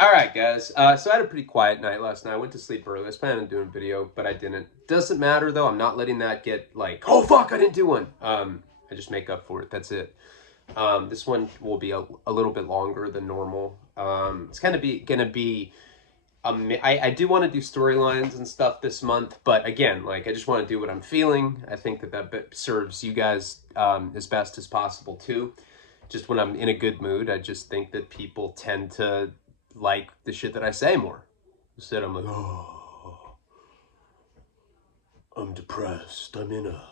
All right, guys. So I had a pretty quiet night last night. I went to sleep early. I was planning on doing a video, but I didn't. Doesn't matter though. I'm not letting that get like, oh fuck, I didn't do one. I just make up for it. That's it. This one will be a little bit longer than normal. It's gonna be. I do want to do storylines and stuff this month, but again, like I just want to do what I'm feeling. I think that serves you guys as best as possible too. Just when I'm in a good mood, I just think that people tend to like the shit that I say more. Instead, I'm like, oh, I'm depressed. I'm in a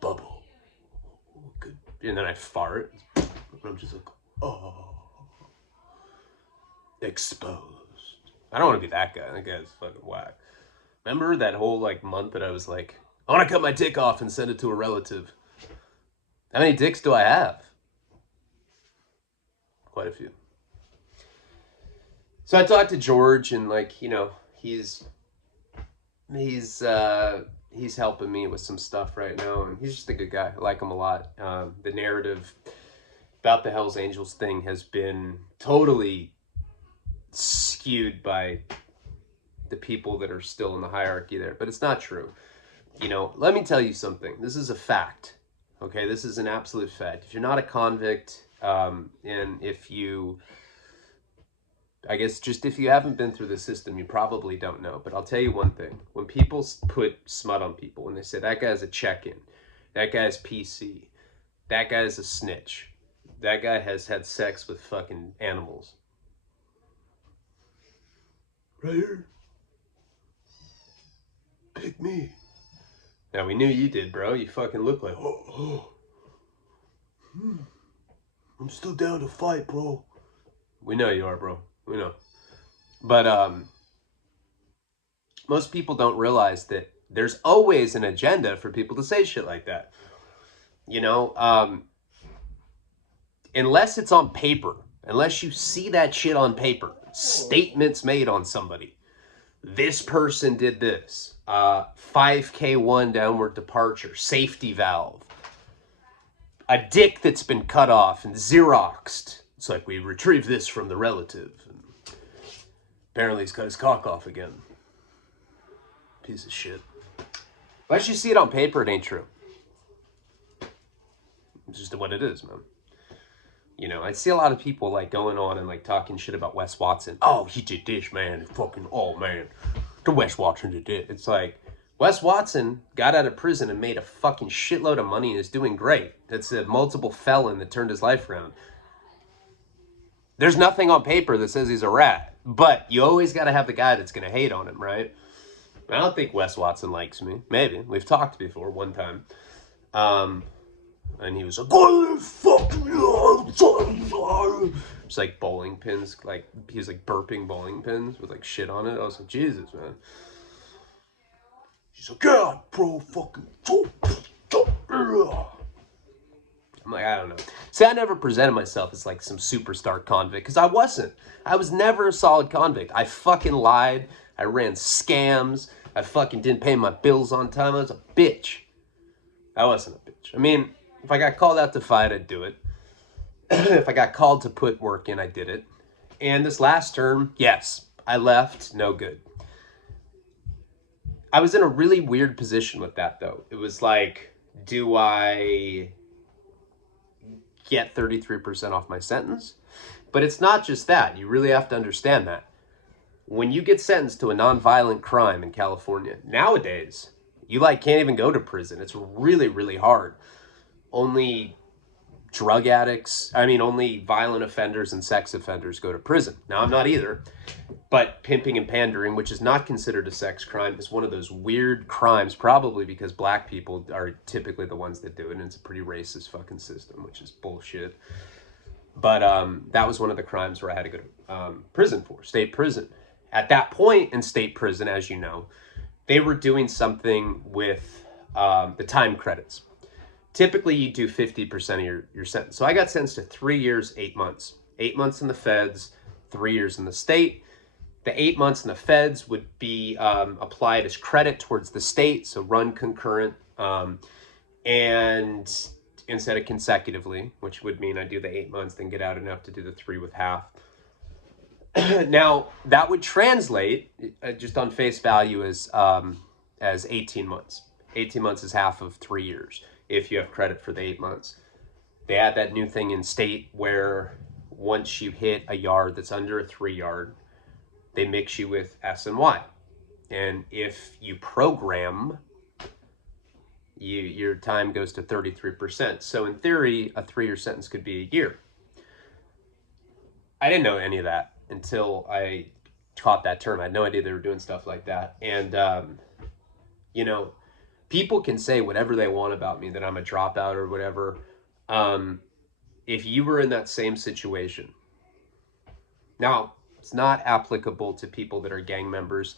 bubble. Good. And then I fart, and I'm just like, oh, exposed. I don't want to be that guy. That guy's fucking whack. Remember that whole like month that I was like, I want to cut my dick off and send it to a relative. How many dicks do I have? Quite a few. So I talked to George, and like he's he's helping me with some stuff right now, and he's just a good guy. I like him a lot. The narrative about the Hells Angels thing has been totally skewed by the people that are still in the hierarchy there, but it's not true. Let me tell you something. This is a fact. Okay, this is an absolute fact. If you're not a convict, and if you I guess just if you haven't been through the system, you probably don't know. But I'll tell you one thing. When people put smut on people, when they say that guy's a check-in, that guy's PC, that guy's a snitch, that guy has had sex with fucking animals. Right here. Pick me. Now, we knew you did, bro. You fucking look like, I'm still down to fight, bro. We know you are, bro. We know. But most people don't realize that there's always an agenda for people to say shit like that. You know, unless it's on paper, unless you see that shit on paper, statements made on somebody. This person did this. 5K1 downward departure, safety valve. A dick that's been cut off and Xeroxed. It's like, we retrieved this from the relative. And apparently he's cut his cock off again. Piece of shit. Unless you see it on paper, it ain't true. It's just what it is, man. I see a lot of people like going on and like talking shit about Wes Watson. Oh, he did this, man. Fucking, oh man, the Wes Watson did it. It's like, Wes Watson got out of prison and made a fucking shitload of money and is doing great. It's a multiple felon that turned his life around. There's nothing on paper that says he's a rat, but you always got to have the guy that's going to hate on him, right? I don't think Wes Watson likes me. Maybe. We've talked before one time. And he was like, oh, fuck you. It's like bowling pins. Like, he was like burping bowling pins with like shit on it. I was like, Jesus, man. He's like, God, bro, fucking. I'm like, I don't know. See, I never presented myself as like some superstar convict because I wasn't. I was never a solid convict. I fucking lied. I ran scams. I fucking didn't pay my bills on time. I was a bitch. I wasn't a bitch. I mean, if I got called out to fight, I'd do it. If I got called to put work in, I did it. And this last term, yes, I left. No good. I was in a really weird position with that, though. It was like, do I get 33% off my sentence? But it's not just that. You really have to understand that. When you get sentenced to a nonviolent crime in California, nowadays, you like can't even go to prison. It's really, really hard. Only only violent offenders and sex offenders go to prison. Now, I'm not either, but pimping and pandering, which is not considered a sex crime, is one of those weird crimes, probably because black people are typically the ones that do it, and it's a pretty racist fucking system, which is bullshit. But that was one of the crimes where I had to go to prison for, state prison. At that point in state prison, as you know, they were doing something with the time credits. Typically, you do 50% of your sentence. So I got sentenced to 3 years, 8 months. 8 months in the feds, 3 years in the state. The 8 months in the feds would be applied as credit towards the state, so run concurrent, and instead of consecutively, which would mean I do the 8 months, then get out enough to do the 3 with half. Now, that would translate just on face value as 18 months. 18 months is half of 3 years if you have credit for the 8 months. They had that new thing in state where once you hit a yard that's under a 3 yard, they mix you with S and Y. And if you program, your time goes to 33%. So in theory, a 3-year sentence could be a year. I didn't know any of that until I caught that term. I had no idea they were doing stuff like that. And, you know, people can say whatever they want about me, that I'm a dropout or whatever. If you were in that same situation, now it's not applicable to people that are gang members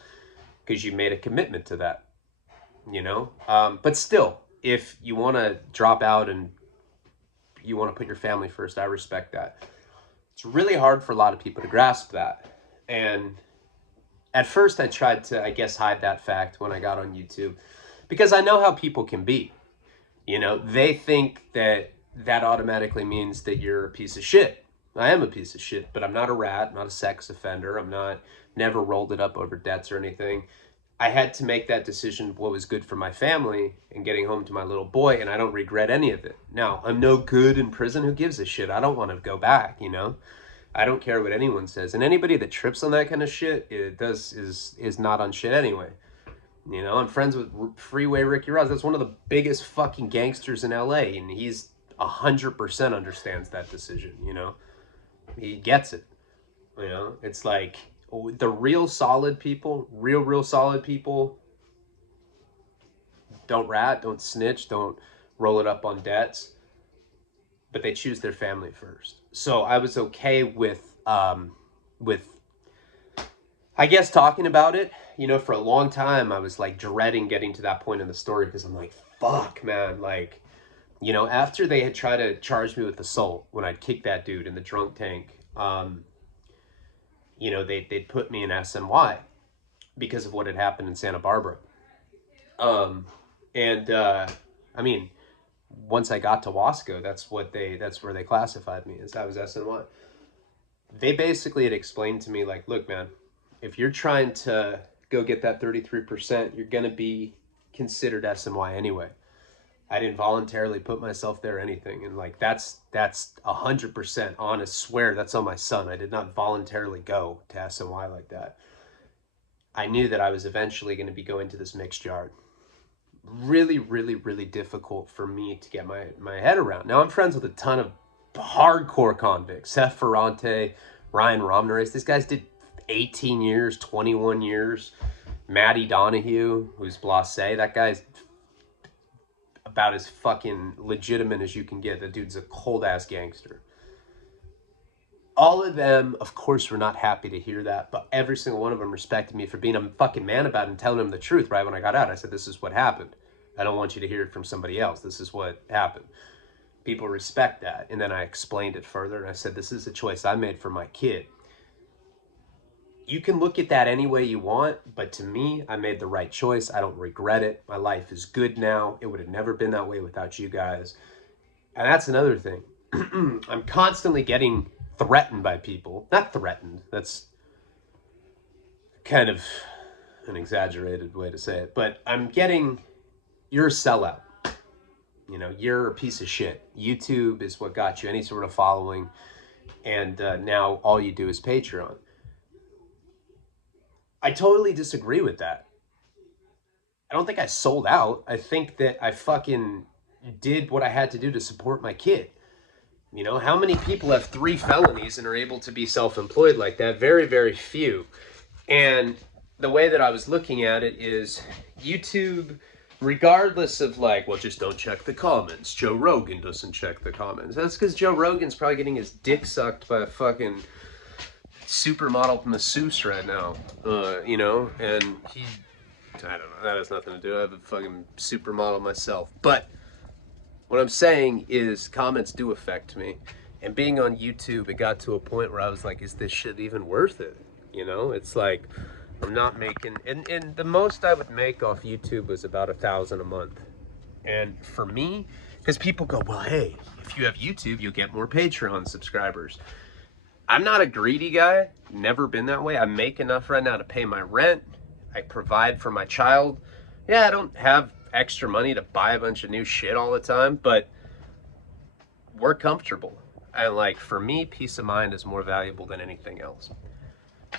because you made a commitment to that, you know, but still, if you want to drop out and you want to put your family first, I respect that. It's really hard for a lot of people to grasp that. And at first I tried to, I guess, hide that fact when I got on YouTube, because I know how people can be. You know, they think that that automatically means that you're a piece of shit. I am a piece of shit, but I'm not a rat, not a sex offender. I'm not, never rolled it up over debts or anything. I had to make that decision, what was good for my family and getting home to my little boy, and I don't regret any of it. Now, I'm no good in prison. Who gives a shit? I don't want to go back, you know? I don't care what anyone says. And anybody that trips on that kind of shit is not on shit anyway. You know, I'm friends with Freeway Ricky Ross. That's one of the biggest fucking gangsters in LA, and he's 100% understands that decision, you know? He gets it, you know? It's like the real solid people, real solid people don't rat, don't snitch, don't roll it up on debts, but they choose their family first. So I was okay with I guess talking about it. You know, for a long time I was like dreading getting to that point in the story, because I'm like, fuck, man, like, you know, after they had tried to charge me with assault when I'd kicked that dude in the drunk tank, you know, they'd put me in SNY because of what had happened in Santa Barbara. I mean, once I got to Wasco, that's where they classified me, as I was SNY. They basically had explained to me, like, look, man, if you're trying to go get that 33%, you're going to be considered SNY anyway. I didn't voluntarily put myself there or anything. And like, that's 100% honest, swear that's on my son. I did not voluntarily go to SNY like that. I knew that I was eventually going to be going to this mixed yard. Really difficult for me to get my head around. Now I'm friends with a ton of hardcore convicts. Seth Ferrante, Ryan Romnerace. These guys did 18 years, 21 years. Matty Donahue, who's blasé. That guy's about as fucking legitimate as you can get. The dude's a cold-ass gangster. All of them, of course, were not happy to hear that, but every single one of them respected me for being a fucking man about it and telling them the truth right when I got out. I said, this is what happened. I don't want you to hear it from somebody else. This is what happened. People respect that. And then I explained it further, and I said, this is a choice I made for my kid. You can look at that any way you want, but to me, I made the right choice. I don't regret it. My life is good now. It would have never been that way without you guys. And that's another thing. I'm constantly getting threatened by people. Not threatened. That's kind of an exaggerated way to say it. But I'm getting, you're a sellout. You know, you're a piece of shit. YouTube is what got you any sort of following. And now all you do is Patreon. I totally disagree with that. I don't think I sold out. I think that I fucking did what I had to do to support my kid. You know, how many people have 3 felonies and are able to be self-employed like that? Very few. And the way that I was looking at it is YouTube, regardless of like, well, just don't check the comments. Joe Rogan doesn't check the comments. That's because Joe Rogan's probably getting his dick sucked by a fucking supermodel masseuse right now, you know, and I don't know, that has nothing to do. I have a fucking supermodel myself. But what I'm saying is comments do affect me. And being on YouTube, it got to a point where I was like, is this shit even worth it? You know, it's like, I'm not making, and the most I would make off YouTube was about $1,000 a month. And for me, because people go, well, hey, if you have YouTube, you'll get more Patreon subscribers. I'm not a greedy guy, never been that way. I make enough right now to pay my rent. I provide for my child. Yeah, I don't have extra money to buy a bunch of new shit all the time, but we're comfortable. And like, for me, peace of mind is more valuable than anything else.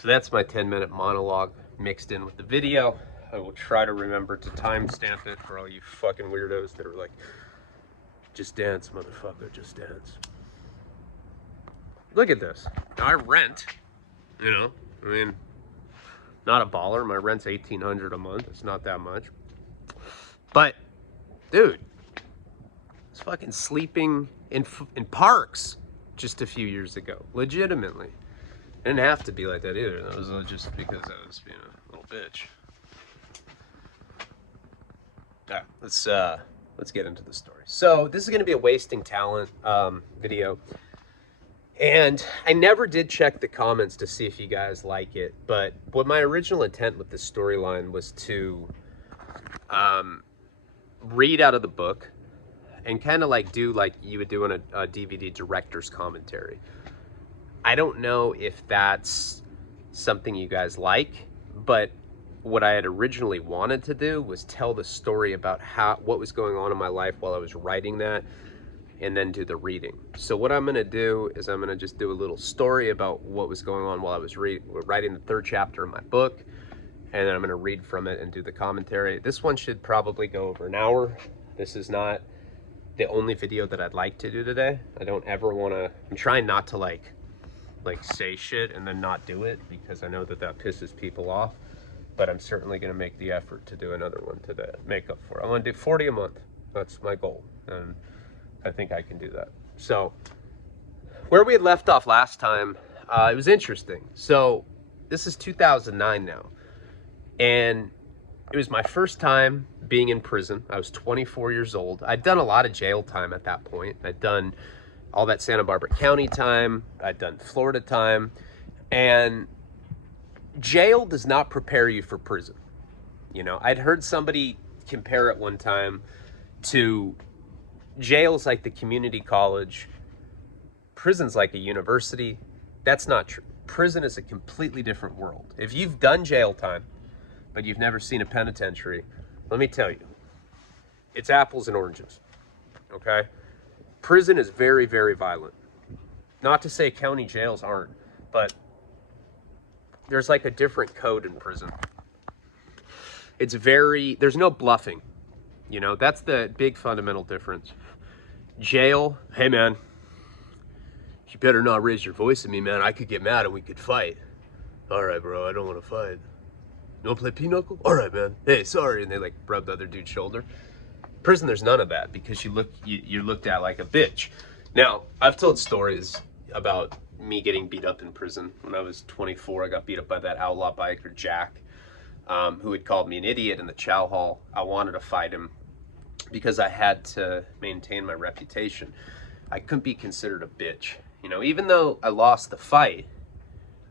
So that's my 10-minute monologue mixed in with the video. I will try to remember to timestamp it for all you fucking weirdos that are like, just dance, motherfucker, just dance. Look at this. Now I rent, you know, I mean, not a baller. My rent's $1,800 a month. It's not that much. But, dude, I was fucking sleeping in parks just a few years ago. Legitimately. It didn't have to be like that either. That was just because I was being a little bitch. All right, let's get into the story. So this is going to be a wasting talent video. And I never did check the comments to see if you guys like it, but what my original intent with this storyline was to read out of the book and kind of like do like you would do in a DVD director's commentary. I don't know if that's something you guys like, but what I had originally wanted to do was tell the story about what was going on in my life while I was writing that, and then do the reading. So what I'm gonna do is I'm gonna just do a little story about what was going on while I was writing the 3rd chapter of my book, and then I'm gonna read from it and do the commentary. This one should probably go over an hour. This is not the only video that I'd like to do today. I don't ever wanna, I'm trying not to like say shit and then not do it, because I know that pisses people off, but I'm certainly gonna make the effort to do another one today, make up for it. I wanna do 40 a month, that's my goal. And I think I can do that. So where we had left off last time, it was interesting. So this is 2009 now, and it was my first time being in prison. I was 24 years old. I'd done a lot of jail time at that point. I'd done all that Santa Barbara County time. I'd done Florida time. And jail does not prepare you for prison. You know, I'd heard somebody compare it one time to jail's like the community college, prison's like a university. That's not true. Prison is a completely different world. If you've done jail time, but you've never seen a penitentiary, let me tell you, it's apples and oranges, okay? Prison is very, very violent. Not to say county jails aren't, but there's like a different code in prison. It's there's no bluffing. You know, that's the big fundamental difference. Jail, hey man, you better not raise your voice at me, man. I could get mad and we could fight. All right, bro, I don't want to fight. You want to play pinochle? All right, man. Hey, sorry. And they like rub the other dude's shoulder. Prison, there's none of that, because you're looked at like a bitch. Now, I've told stories about me getting beat up in prison. When I was 24, I got beat up by that outlaw biker, Jack, who had called me an idiot in the chow hall. I wanted to fight him because I had to maintain my reputation. I couldn't be considered a bitch. You know, even though I lost the fight,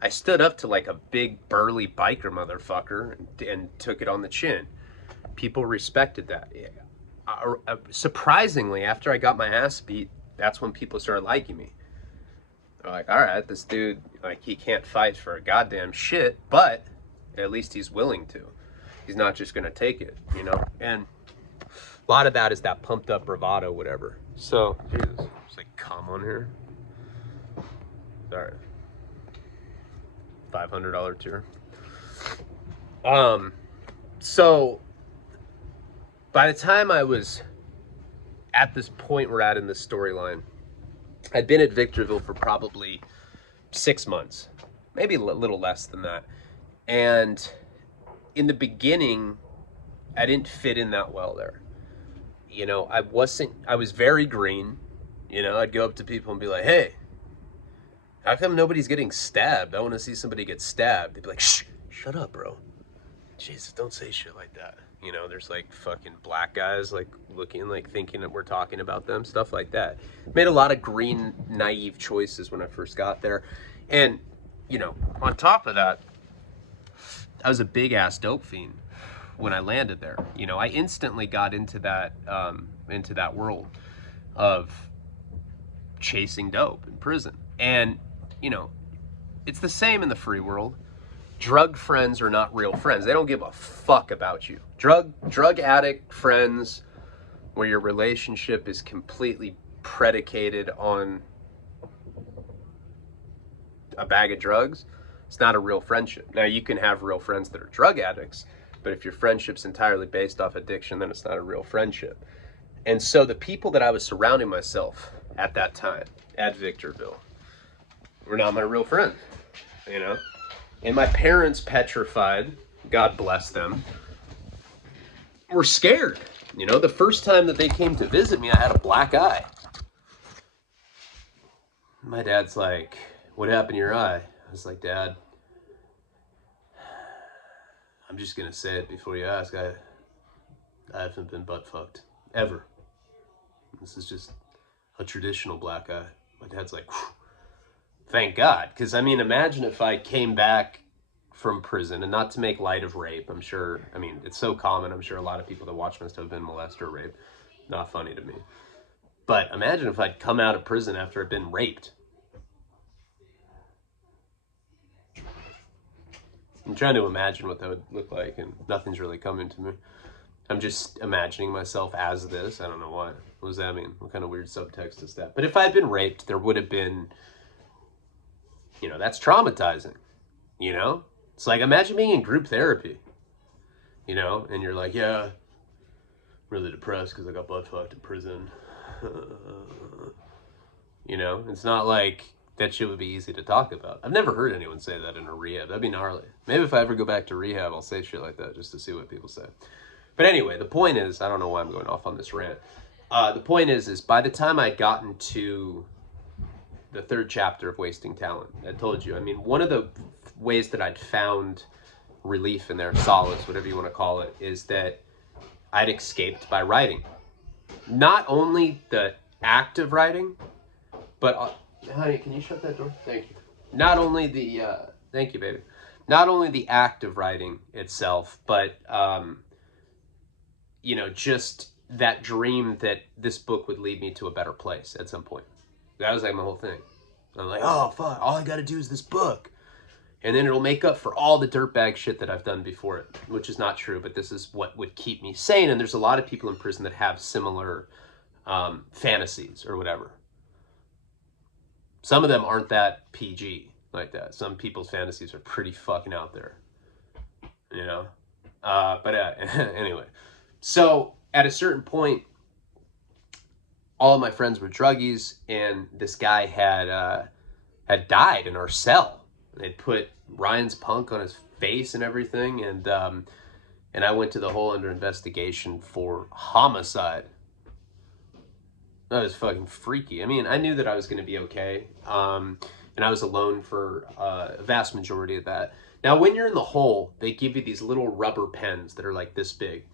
I stood up to like a big burly biker motherfucker and took it on the chin. People respected that. Surprisingly, after I got my ass beat, that's when people started liking me. They're like, all right, this dude, like, he can't fight for a goddamn shit, but at least he's willing to. He's not just gonna take it, you know? And a lot of that is that pumped up bravado, whatever. So, Jesus, it's like, come on here. Sorry. $500 tour. So by the time I was at this point we're at in this storyline, I'd been at Victorville for probably 6 months, maybe a little less than that. And in the beginning, I didn't fit in that well there. You know, I was very green. You know, I'd go up to people and be like, hey, how come nobody's getting stabbed? I want to see somebody get stabbed. They'd be like, shh, shut up, bro. Jesus, don't say shit like that. You know, there's like fucking black guys like looking, like thinking that we're talking about them, stuff like that. Made a lot of green, naive choices when I first got there. And, you know, on top of that, I was a big ass dope fiend when I landed there. You know, I instantly got into that world of chasing dope in prison. And, you know, it's the same in the free world. Drug friends are not real friends. They don't give a fuck about you. Drug addict friends where your relationship is completely predicated on a bag of drugs, it's not a real friendship. Now, you can have real friends that are drug addicts, but if your friendship's entirely based off addiction, then it's not a real friendship. And so the people that I was surrounding myself at that time, at Victorville, were not my real friends, you know? And my parents, petrified, God bless them, were scared. You know, the first time that they came to visit me, I had a black eye. My dad's like, what happened to your eye? I was like, Dad, I'm just going to say it before you ask. I haven't been butt fucked. Ever. This is just a traditional black eye. My dad's like, whew, thank God. Because, I mean, imagine if I came back from prison, and not to make light of rape, I'm sure, I mean, it's so common, I'm sure a lot of people that watch must have been molested or raped. Not funny to me. But imagine if I'd come out of prison after I'd been raped. I'm trying to imagine what that would look like, and nothing's really coming to me. I'm just imagining myself as this. I don't know why. What does that mean? What kind of weird subtext is that? But if I had been raped, there would have been, you know, that's traumatizing, you know? It's like, imagine being in group therapy, you know, and you're like, yeah, I'm really depressed because I got butt fucked in prison. You know, it's not like that shit would be easy to talk about. I've never heard anyone say that in a rehab. That'd be gnarly. Maybe if I ever go back to rehab, I'll say shit like that just to see what people say. But anyway, the point is, I don't know why I'm going off on this rant. The point is by the time I'd gotten to the third chapter of Wasting Talent, I told you, I mean, one of the ways that I'd found relief in there, solace, whatever you want to call it, is that I'd escaped by writing. Not only the act of writing, but honey, can you shut that door? Thank you. Not only the thank you, baby. Not only the act of writing itself, but you know, just that dream that this book would lead me to a better place at some point. That was like my whole thing. I'm like, oh fuck, all I got to do is this book, and then it'll make up for all the dirtbag shit that I've done before it, which is not true, but this is what would keep me sane. And there's a lot of people in prison that have similar fantasies or whatever. Some of them aren't that PG like that. Some people's fantasies are pretty fucking out there, you know? Anyway, so at a certain point, all of my friends were druggies, and this guy had died in our cell. They'd put Ryan's punk on his face and everything, and I went to the hole under investigation for homicide. That was fucking freaky. I mean, I knew that I was going to be okay, and I was alone for a vast majority of that. Now, when you're in the hole, they give you these little rubber pens that are like this big,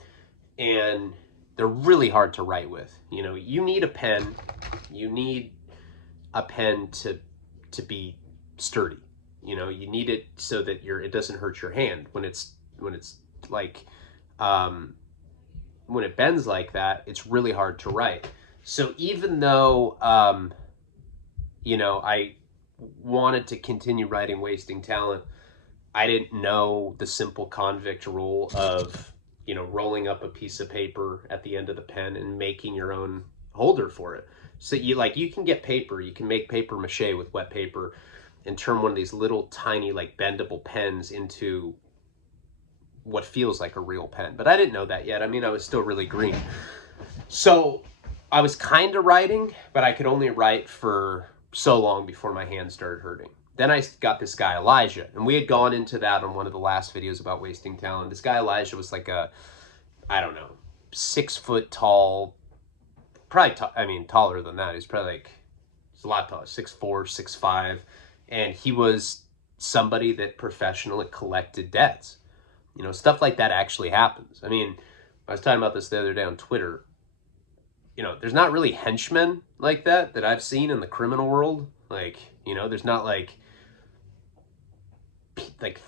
and they're really hard to write with. You know, you need a pen. You need a pen to be sturdy. You know, you need it so that it doesn't hurt your hand when it's like when it bends like that. It's really hard to write. So even though you know, I wanted to continue writing Wasting Talent, I didn't know the simple convict rule of, you know, rolling up a piece of paper at the end of the pen and making your own holder for it. So you can get paper, you can make paper mache with wet paper and turn one of these little tiny like bendable pens into what feels like a real pen. But I didn't know that yet. I mean, I was still really green. So I was kind of writing, but I could only write for so long before my hands started hurting. Then I got this guy, Elijah, and we had gone into that on one of the last videos about Wasting Talent. This guy, Elijah, was like I don't know, 6 foot tall, probably, I mean, taller than that. He's probably like, he's a lot taller, 6'4", 6'5", and he was somebody that professionally collected debts. You know, stuff like that actually happens. I mean, I was talking about this the other day on Twitter. You know, there's not really henchmen like that I've seen in the criminal world. Like, you know, there's not like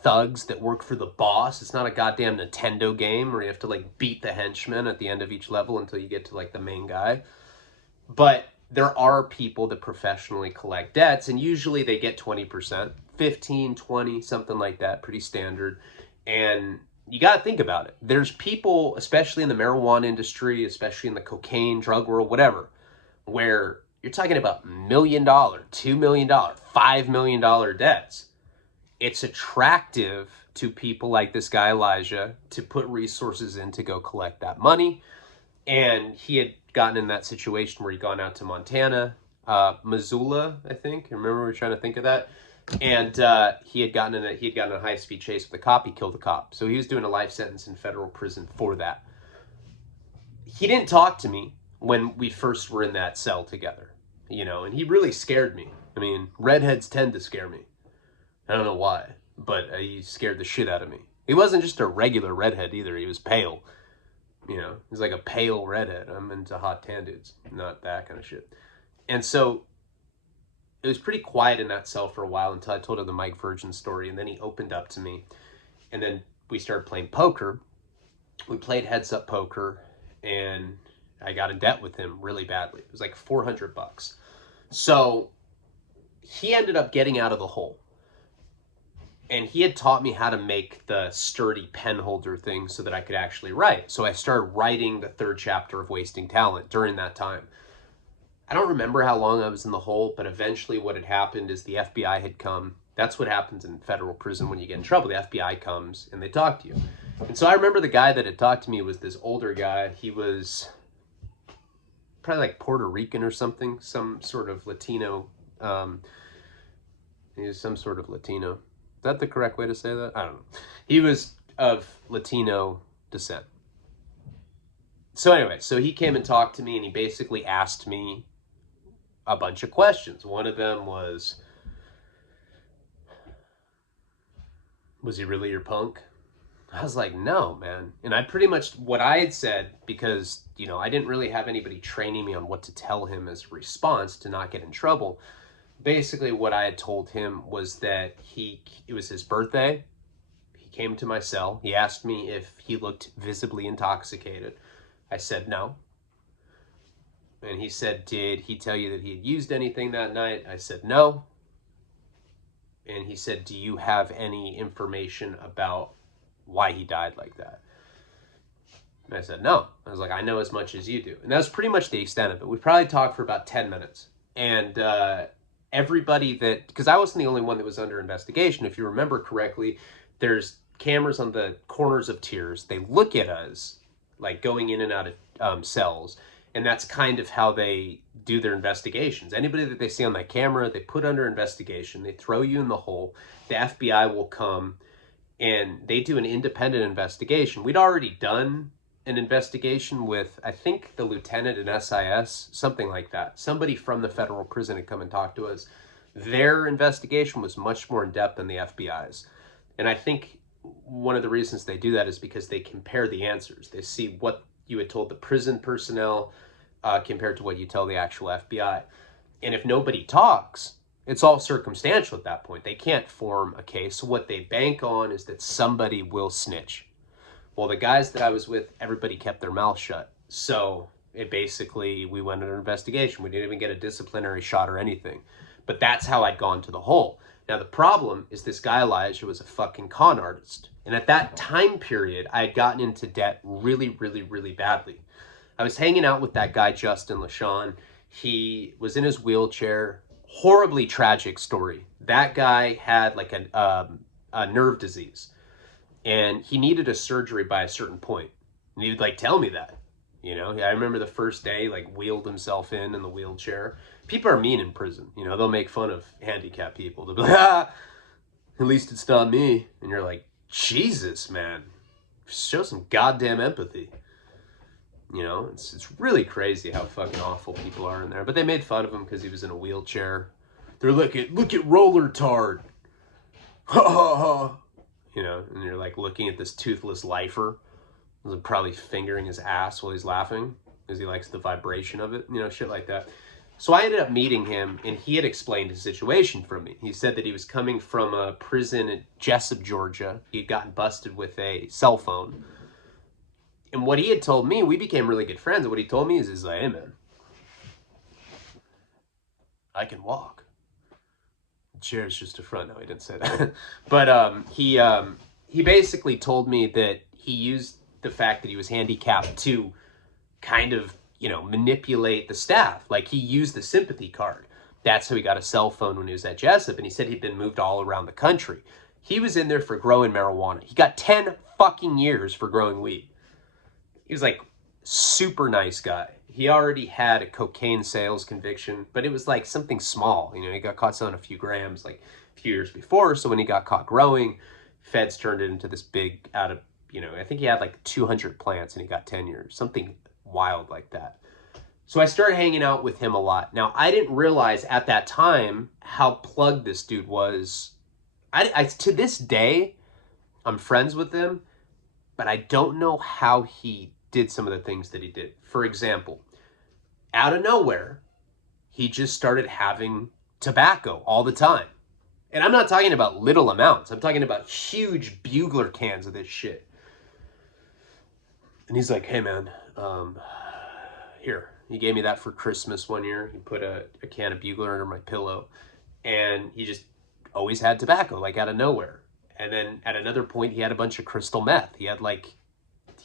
thugs that work for the boss. It's not a goddamn Nintendo game where you have to like beat the henchman at the end of each level until you get to like the main guy. But there are people that professionally collect debts, and usually they get 20%, 15, 20, something like that, pretty standard. And you got to think about it. There's people, especially in the marijuana industry, especially in the cocaine, drug world, whatever, where you're talking about $1 million, $2 million, $5 million debts. It's attractive to people like this guy, Elijah, to put resources in to go collect that money. And he had gotten in that situation where he'd gone out to Montana, Missoula, I think. Remember, we were trying to think of that. And he had gotten in a high-speed chase with a cop. He killed a cop. So he was doing a life sentence in federal prison for that. He didn't talk to me when we first were in that cell together, and he really scared me. I mean, redheads tend to scare me. I don't know why, but he scared the shit out of me. He wasn't just a regular redhead either. He was pale. He's like a pale redhead. I'm into hot tan dudes, not that kind of shit. And so it was pretty quiet in that cell for a while until I told him the Mike Virgin story, and then he opened up to me. And then we started playing poker. We played heads-up poker, and I got in debt with him really badly. It was like $400. So he ended up getting out of the hole. And he had taught me how to make the sturdy pen holder thing so that I could actually write. So I started writing the 3rd chapter of Wasting Talent during that time. I don't remember how long I was in the hole, but eventually what had happened is the FBI had come. That's what happens in federal prison when you get in trouble. The FBI comes and they talk to you. And so I remember the guy that had talked to me was this older guy. He was probably like Puerto Rican or something, some sort of Latino. He was some sort of Latino. Is that the correct way to say that? I don't know. He was of Latino descent. So anyway, so he came and talked to me, and he basically asked me a bunch of questions. One of them was he really your punk? I was like, no, man. And I pretty much, what I had said, because, I didn't really have anybody training me on what to tell him as a response to not get in trouble. Basically, what I had told him was that it was his birthday. He came to my cell. He asked me if he looked visibly intoxicated. I said no. And he said, did he tell you that he had used anything that night? I said no. And he said, do you have any information about why he died like that? And I said no. I was like, I know as much as you do. And that was pretty much the extent of it. We probably talked for about 10 minutes. And everybody because I wasn't the only one that was under investigation. If you remember correctly, there's cameras on the corners of tiers. They look at us like going in and out of cells. And that's kind of how they do their investigations. Anybody that they see on that camera, they put under investigation. They throw you in the hole. The FBI will come and they do an independent investigation. We'd already done an investigation with, I think, the lieutenant in SIS, something like that. Somebody from the federal prison had come and talked to us. Their investigation was much more in depth than the FBI's. And I think one of the reasons they do that is because they compare the answers. They see what you had told the prison personnel compared to what you tell the actual FBI. And if nobody talks, it's all circumstantial at that point. They can't form a case. So what they bank on is that somebody will snitch. Well, the guys that I was with, everybody kept their mouth shut. So we went under investigation. We didn't even get a disciplinary shot or anything. But that's how I'd gone to the hole. Now, the problem is this guy Elijah was a fucking con artist. And at that time period, I had gotten into debt really, really, really badly. I was hanging out with that guy, Justin LaShawn. He was in his wheelchair. Horribly tragic story. That guy had like a nerve disease. And he needed a surgery by a certain point. And he would like tell me that. I remember the first day, like wheeled himself in the wheelchair. People are mean in prison. They'll make fun of handicapped people. They'll be like, at least it's not me. And you're like, Jesus, man. Show some goddamn empathy. It's really crazy how fucking awful people are in there. But they made fun of him because he was in a wheelchair. They're look at roller tard. Ha ha ha. And you're like looking at this toothless lifer. Probably fingering his ass while he's laughing because he likes the vibration of it. Shit like that. So I ended up meeting him, and he had explained his situation for me. He said that he was coming from a prison in Jessup, Georgia. He'd gotten busted with a cell phone. And what he had told me, we became really good friends. And what he told me is like, hey, man, I can walk. chair's just a front. No, he didn't say that. But he basically told me that he used the fact that he was handicapped to kind of, you know, manipulate the staff. Like, he used the sympathy card. That's how he got a cell phone when he was at Jessup, and he said he'd been moved all around the country. He was in there for growing marijuana. He got 10 fucking years for growing weed. He was like super nice guy. He already had a cocaine sales conviction, but it was like something small. You know, he got caught selling a few grams like a few years before. So when he got caught growing, feds turned it into this big out of, you know, I think he had like 200 plants and he got 10 years, something wild like that. So I started hanging out with him a lot. Now, I didn't realize at that time how plugged this dude was. I to this day, I'm friends with him, but I don't know how he did some of the things that he did. For example, out of nowhere, he just started having tobacco all the time. And I'm not talking about little amounts. I'm talking about huge bugler cans of this shit. And he's like, hey, man, here. He gave me that for Christmas one year. He put a can of bugler under my pillow. And he just always had tobacco, like out of nowhere. And then at another point, he had a bunch of crystal meth. He had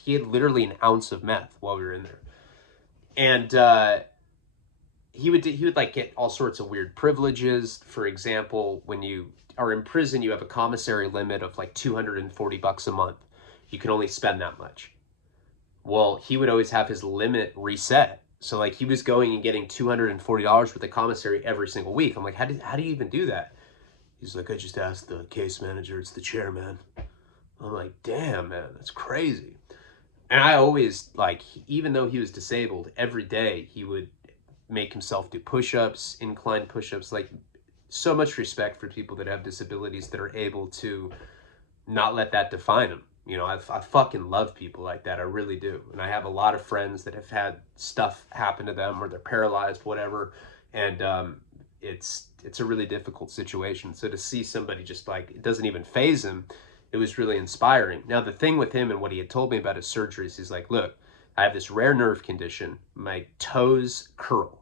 literally an ounce of meth while we were in there. And he would like get all sorts of weird privileges. For example, when you are in prison, you have a commissary limit of like $240 a month. You can only spend that much. Well, he would always have his limit reset. So like he was going and getting $240 worth of commissary every single week. I'm like, how do you even do that? He's like, I just asked the case manager. It's the chairman. I'm like, damn, man, that's crazy. And I always, like, even though he was disabled, every day he would make himself do push-ups, incline push-ups. Like, so much respect for people that have disabilities that are able to not let that define them. You know, I fucking love people like that. I really do. And I have a lot of friends that have had stuff happen to them or they're paralyzed, whatever. And it's a really difficult situation. So to see somebody just like, it doesn't even faze him, it was really inspiring. Now, the thing with him and what he had told me about his surgeries, he's like, look, I have this rare nerve condition. My toes curl,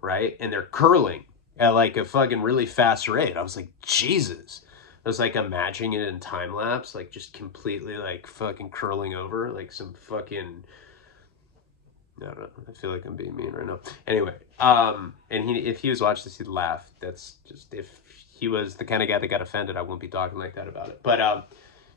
right? And they're curling at like a fucking really fast rate. I was like, Jesus. I was like imagining it in time lapse, like just completely like fucking curling over, like some fucking, I don't know, I feel like I'm being mean right now. Anyway, and if he was watching this, he'd laugh. That's just, if he was the kind of guy that got offended, I wouldn't be talking like that about it. But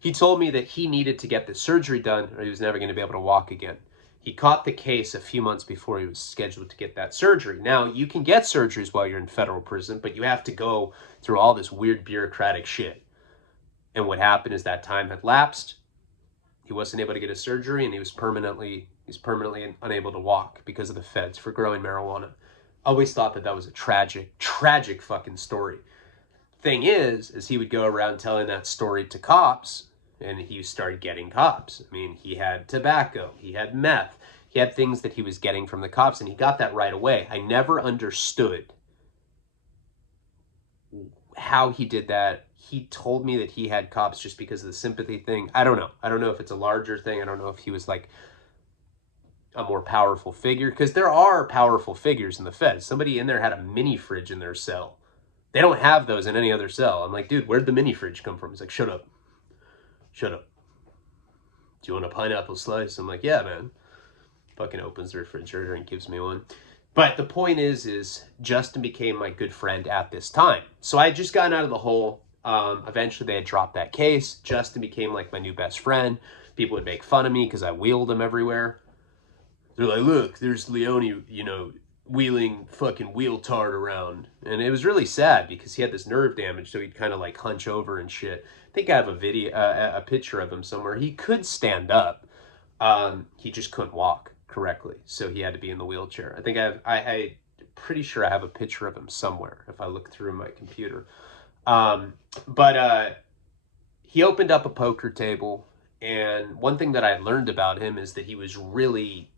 he told me that he needed to get the surgery done or he was never going to be able to walk again. He caught the case a few months before he was scheduled to get that surgery. Now, you can get surgeries while you're in federal prison, but you have to go through all this weird bureaucratic shit. And what happened is that time had lapsed. He wasn't able to get a surgery, and he's permanently unable to walk because of the feds for growing marijuana. I always thought that was a tragic fucking story. Thing is he would go around telling that story to cops, and he started getting cops. I mean, he had tobacco, he had meth, he had things that he was getting from the cops, and he got that right away. I never understood how he did that. He told me that he had cops just because of the sympathy thing. I don't know. I don't know if it's a larger thing. I don't know if he was like a more powerful figure, because there are powerful figures in the Fed. Somebody in there had a mini fridge in their cell. They don't have those in any other cell. I'm like, dude, where'd the mini fridge come from? He's like, shut up. Shut up. Do you want a pineapple slice? I'm like, yeah, man. Fucking opens the refrigerator and gives me one. But the point is Justin became my good friend at this time. So I had just gotten out of the hole. Eventually they had dropped that case. Justin became like my new best friend. People would make fun of me because I wheeled him everywhere. They're like, look, there's Leone, you know, wheeling fucking wheel tart around. And it was really sad because he had this nerve damage, so he'd kind of like hunch over and shit. I think I have a picture of him somewhere. He could stand up. He just couldn't walk correctly, so he had to be in the wheelchair. I think I'm pretty sure I have a picture of him somewhere if I look through my computer. But he opened up a poker table, and one thing that I learned about him is that he was really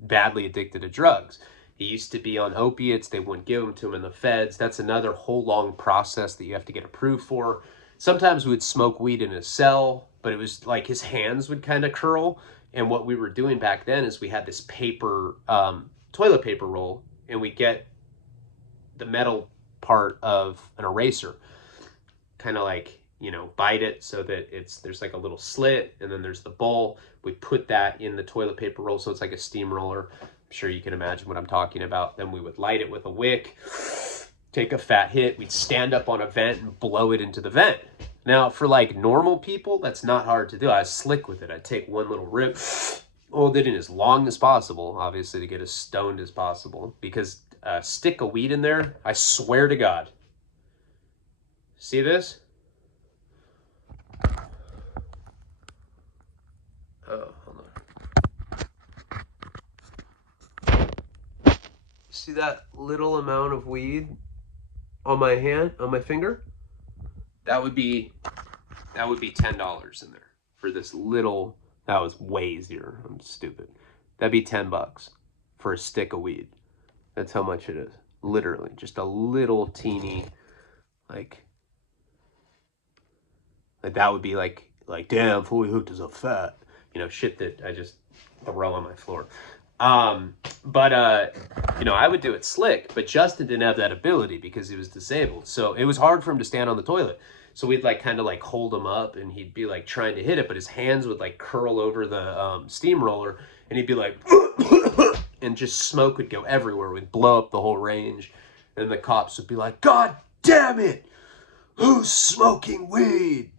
badly addicted to drugs. He used to be on opiates. They wouldn't give them to him in the feds. That's another whole long process that you have to get approved for. Sometimes we would smoke weed in his cell, but it was like his hands would kind of curl. And what we were doing back then is we had this paper, toilet paper roll, and we get the metal part of an eraser. Kind of like, you know, bite it so that there's like a little slit, and then there's the bowl. We put that in the toilet paper roll, so it's like a steamroller. I'm sure you can imagine what I'm talking about. Then we would light it with a wick, take a fat hit. We'd stand up on a vent and blow it into the vent. Now, for like normal people, that's not hard to do. I was slick with it. I'd take one little rip, hold it in as long as possible, obviously to get as stoned as possible, because a stick of weed in there, I swear to God. See this? Oh, hold on. See that little amount of weed on my hand, on my finger? That would be $10 in there for this little. That was way easier. I'm stupid. That'd be $10 for a stick of weed. That's how much it is. Literally, just a little teeny, like that would be like damn, fully hooked is a fat, you know, shit that I just throw on my floor. You know, I would do it slick, but Justin didn't have that ability because he was disabled. So it was hard for him to stand on the toilet. So we'd like kind of like hold him up, and he'd be like trying to hit it, but his hands would like curl over the steamroller, and he'd be like, and just smoke would go everywhere. We'd blow up the whole range, and the cops would be like, God damn it, who's smoking weed?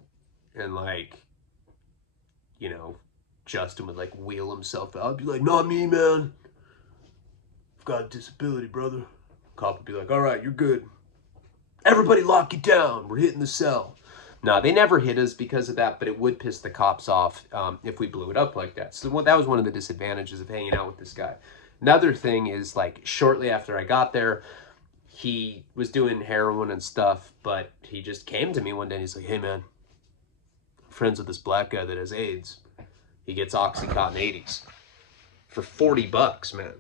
And like, you know, Justin would like wheel himself out. I'd be like, not me, man. I've got a disability, brother. Cop would be like, all right, you're good. Everybody lock it down. We're hitting the cell. No, they never hit us because of that, but it would piss the cops off if we blew it up like that. So that was one of the disadvantages of hanging out with this guy. Another thing is, like, shortly after I got there, he was doing heroin and stuff, but he just came to me one day and he's like, hey, man, I'm friends with this black guy that has AIDS. He gets Oxycontin 80s for $40, man.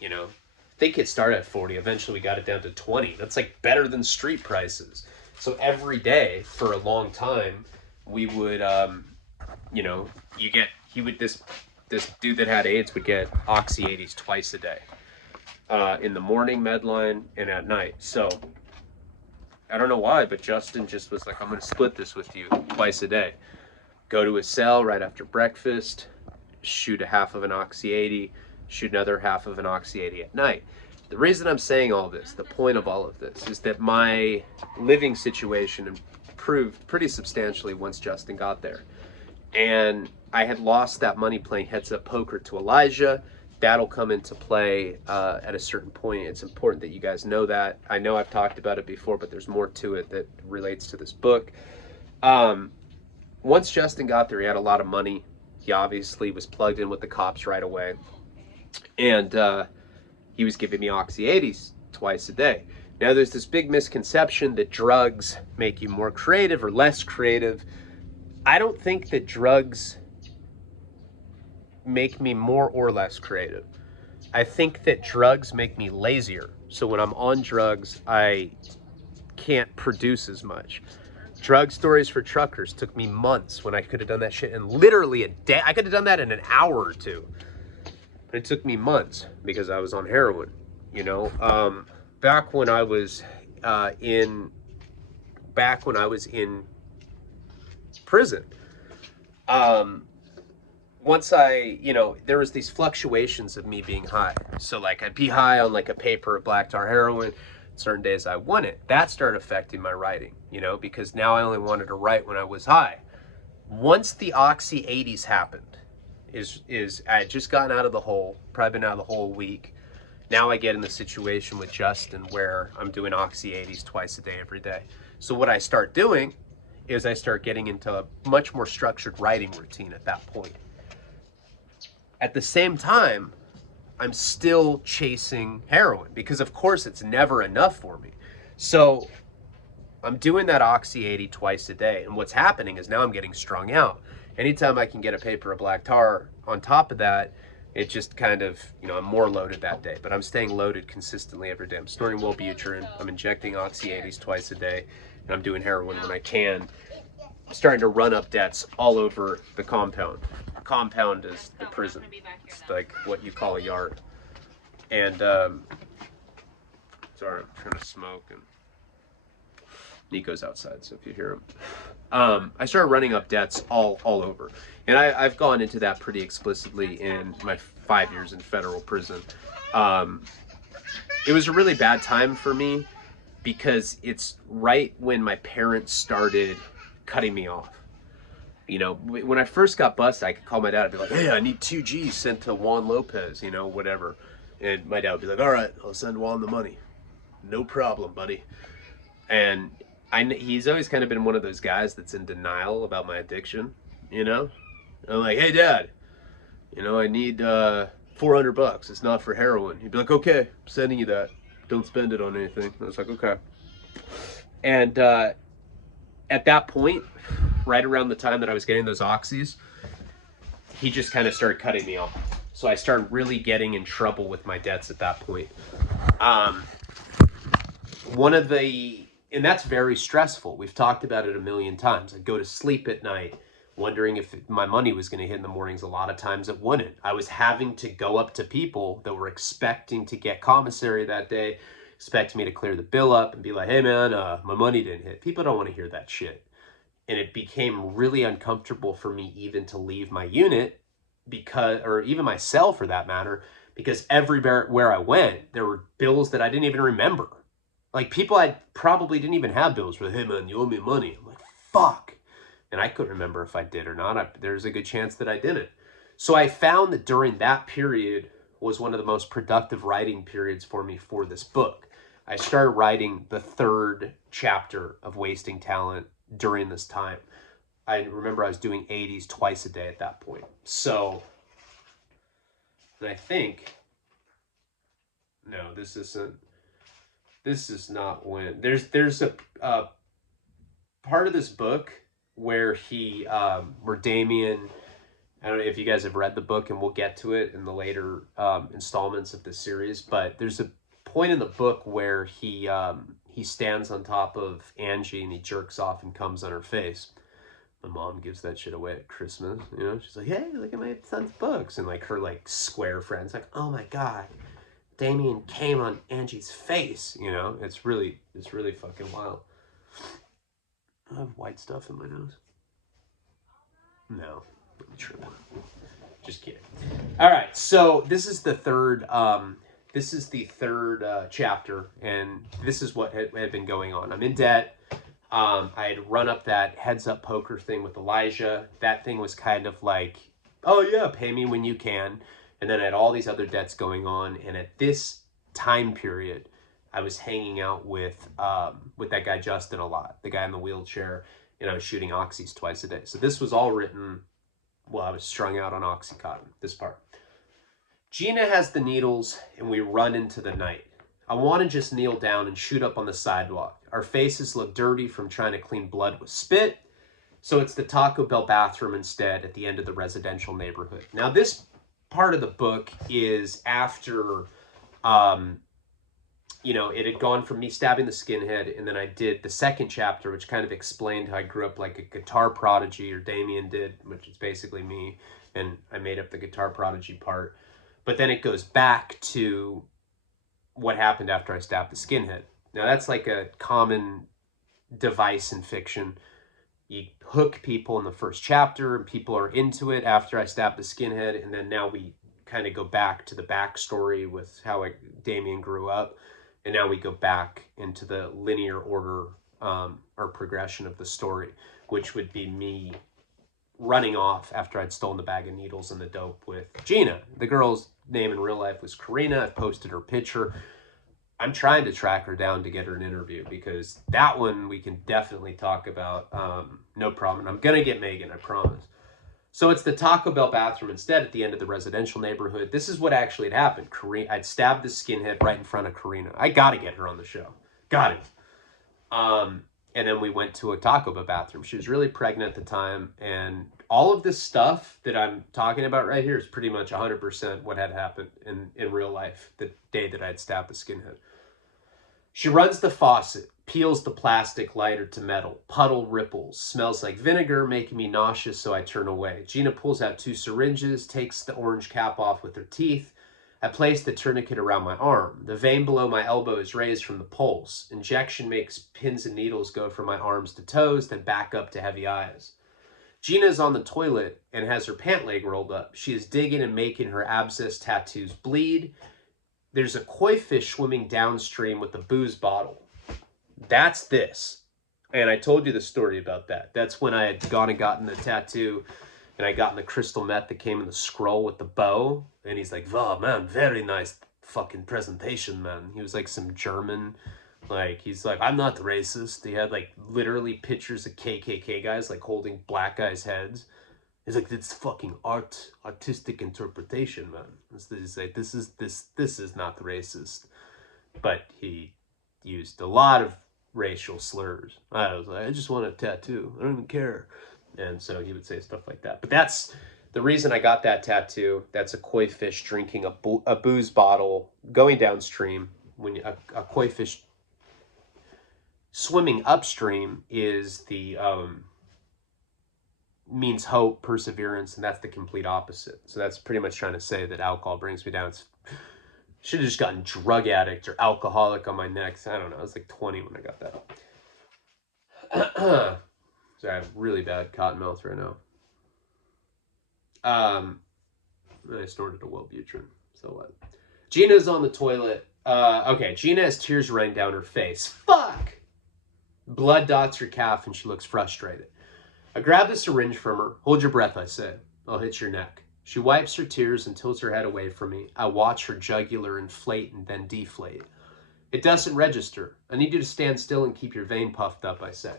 You know, I think it started at 40. Eventually we got it down to 20. That's like better than street prices. So every day for a long time, we would, you know, this dude that had AIDS would get Oxy 80s twice a day. In the morning, Medline, and at night. So I don't know why, but Justin just was like, I'm going to split this with you twice a day. Go to his cell right after breakfast, shoot a half of an Oxy 80, shoot another half of an Oxy 80 at night. The reason I'm saying all this, the point of all of this, is that my living situation improved pretty substantially once Justin got there. And I had lost that money playing heads-up poker to Elijah. That'll come into play at a certain point. It's important that you guys know that. I know I've talked about it before, but there's more to it that relates to this book. Once Justin got there, he had a lot of money. He obviously was plugged in with the cops right away. And he was giving me Oxy 80s twice a day. Now, there's this big misconception that drugs make you more creative or less creative. I don't think that drugs make me more or less creative. I think that drugs make me lazier. So when I'm on drugs, I can't produce as much. Drug Stories for Truckers took me months when I could have done that shit in literally a day. I could have done that in an hour or two. But it took me months because I was on heroin, you know. Back when I was in prison, once you know, there was these fluctuations of me being high. So like I'd be high on like a paper of black tar heroin. Certain days I wouldn't. That started affecting my writing, you know, because now I only wanted to write when I was high. Once the Oxy 80s happened, I had just gotten out of the hole, probably been out of the hole a week. Now I get in the situation with Justin where I'm doing Oxy 80s twice a day, every day. So what I start doing is I start getting into a much more structured writing routine at that point. At the same time, I'm still chasing heroin because of course it's never enough for me. So I'm doing that Oxy 80 twice a day. And what's happening is now I'm getting strung out. Anytime I can get a paper of black tar on top of that, it just kind of, you know, I'm more loaded that day. But I'm staying loaded consistently every day. I'm snorting Wellbutrin. I'm injecting Oxy 80s twice a day. And I'm doing heroin when I can. I'm starting to run up debts all over the compound. The compound is the prison. It's like what you call a yard. And so Sorry, I'm trying to smoke, and Nico's outside, so if you hear him. I started running up debts all over. And I've gone into that pretty explicitly in my 5 years in federal prison. It was a really bad time for me because it's right when my parents started cutting me off. You know, when I first got busted, I could call my dad and be like, hey, I need 2 G's sent to Juan Lopez, you know, whatever. And my dad would be like, all right, I'll send Juan the money. No problem, buddy. And he's always kind of been one of those guys that's in denial about my addiction, you know? I'm like, hey, Dad, you know, I need $400. It's not for heroin. He'd be like, okay, I'm sending you that. Don't spend it on anything. I was like, okay. And at that point, right around the time that I was getting those oxys, he just kind of started cutting me off. So I started really getting in trouble with my debts at that point. And that's very stressful. We've talked about it a million times. I'd go to sleep at night wondering if my money was going to hit in the mornings. A lot of times it wouldn't. I was having to go up to people that were expecting to get commissary that day, expecting me to clear the bill up and be like, hey man, my money didn't hit. People don't want to hear that shit. And it became really uncomfortable for me even to leave my unit or even my cell for that matter, because everywhere I went, there were bills that I didn't even remember. Like, people I probably didn't even have bills for, hey man, you owe me money. I'm like, fuck. And I couldn't remember if I did or not. There's a good chance that I didn't. So I found that during that period was one of the most productive writing periods for me for this book. I started writing the 3rd chapter of Wasting Talent during this time. I remember I was doing 80s twice a day at that point. So, and I think, no, this is not when, there's a part of this book where where Damien, I don't know if you guys have read the book, and we'll get to it in the later installments of this series, but there's a point in the book where he stands on top of Angie and he jerks off and comes on her face. My mom gives that shit away at Christmas, you know? She's like, hey, look at my son's books. And like her like square friends, like, oh my God, Damien came on Angie's face, you know? It's really fucking wild. I have white stuff in my nose. No, I'm tripping. Just kidding. All right, so this is the third chapter, and this is what had been going on. I'm in debt. I had run up that heads up poker thing with Elijah. That thing was kind of like, oh yeah, pay me when you can. And then I had all these other debts going on. And at this time period, I was hanging out with that guy Justin a lot, the guy in the wheelchair, and I was shooting oxys twice a day. So this was all written while I was strung out on Oxycontin, this part. Gina has the needles, and we run into the night. I want to just kneel down and shoot up on the sidewalk. Our faces look dirty from trying to clean blood with spit, so it's the Taco Bell bathroom instead at the end of the residential neighborhood. Now, this part of the book is after, it had gone from me stabbing the skinhead, and then I did the 2nd chapter, which kind of explained how I grew up like a guitar prodigy, or Damien did, which is basically me, and I made up the guitar prodigy part. But then it goes back to what happened after I stabbed the skinhead. Now, that's like a common device in fiction. You hook people in the 1st chapter, and people are into it after I stabbed the skinhead, and then now we kind of go back to the backstory with how Damien grew up, and now we go back into the linear order or progression of the story, which would be me running off after I'd stolen the bag of needles and the dope with Gina. The girl's name in real life was Karina. I posted her picture. I'm trying to track her down to get her an interview, because that one we can definitely talk about. No problem. I'm going to get Megan, I promise. So it's the Taco Bell bathroom instead at the end of the residential neighborhood. This is what actually had happened. I'd stabbed the skinhead right in front of Karina. I got to get her on the show. Got it. And then we went to a Taco Bell bathroom. She was really pregnant at the time. And all of this stuff that I'm talking about right here is pretty much 100% what had happened in real life the day that I'd stabbed the skinhead. She runs the faucet, peels the plastic lighter to metal. Puddle ripples. Smells like vinegar, making me nauseous, so I turn away. Gina pulls out 2 syringes, takes the orange cap off with her teeth. I place the tourniquet around my arm. The vein below my elbow is raised from the pulse. Injection makes pins and needles go from my arms to toes, then back up to heavy eyes. Gina is on the toilet and has her pant leg rolled up. She is digging and making her abscess tattoos bleed. There's a koi fish swimming downstream with a booze bottle. That's this. And I told you the story about that. That's when I had gone and gotten the tattoo, and I got the crystal meth that came in the scroll with the bow. And he's like, "Wow, man, very nice fucking presentation, man." He was like some German, like, he's like, "I'm not racist." He had like literally pictures of KKK guys like holding black guys' heads. He's like, "It's fucking artistic interpretation, man." He's like, this is not racist. But he used a lot of racial slurs. I was like, "I just want a tattoo. I don't even care." And so he would say stuff like that. But that's the reason I got that tattoo. That's a koi fish drinking a booze bottle going downstream. When a koi fish swimming upstream is the means hope, perseverance, and that's the complete opposite. So that's pretty much trying to say that alcohol brings me down. Should have just gotten drug addict or alcoholic on my neck. I don't know. I was like 20 when I got that. So I have really bad cotton mouth right now. I snorted a Wellbutrin. So what? Gina's on the toilet. Okay, Gina has tears running down her face. Fuck! Blood dots her calf and she looks frustrated. I grab the syringe from her. "Hold your breath," I say. "I'll hit your neck." She wipes her tears and tilts her head away from me. I watch her jugular inflate and then deflate. "It doesn't register. I need you to stand still and keep your vein puffed up," I say.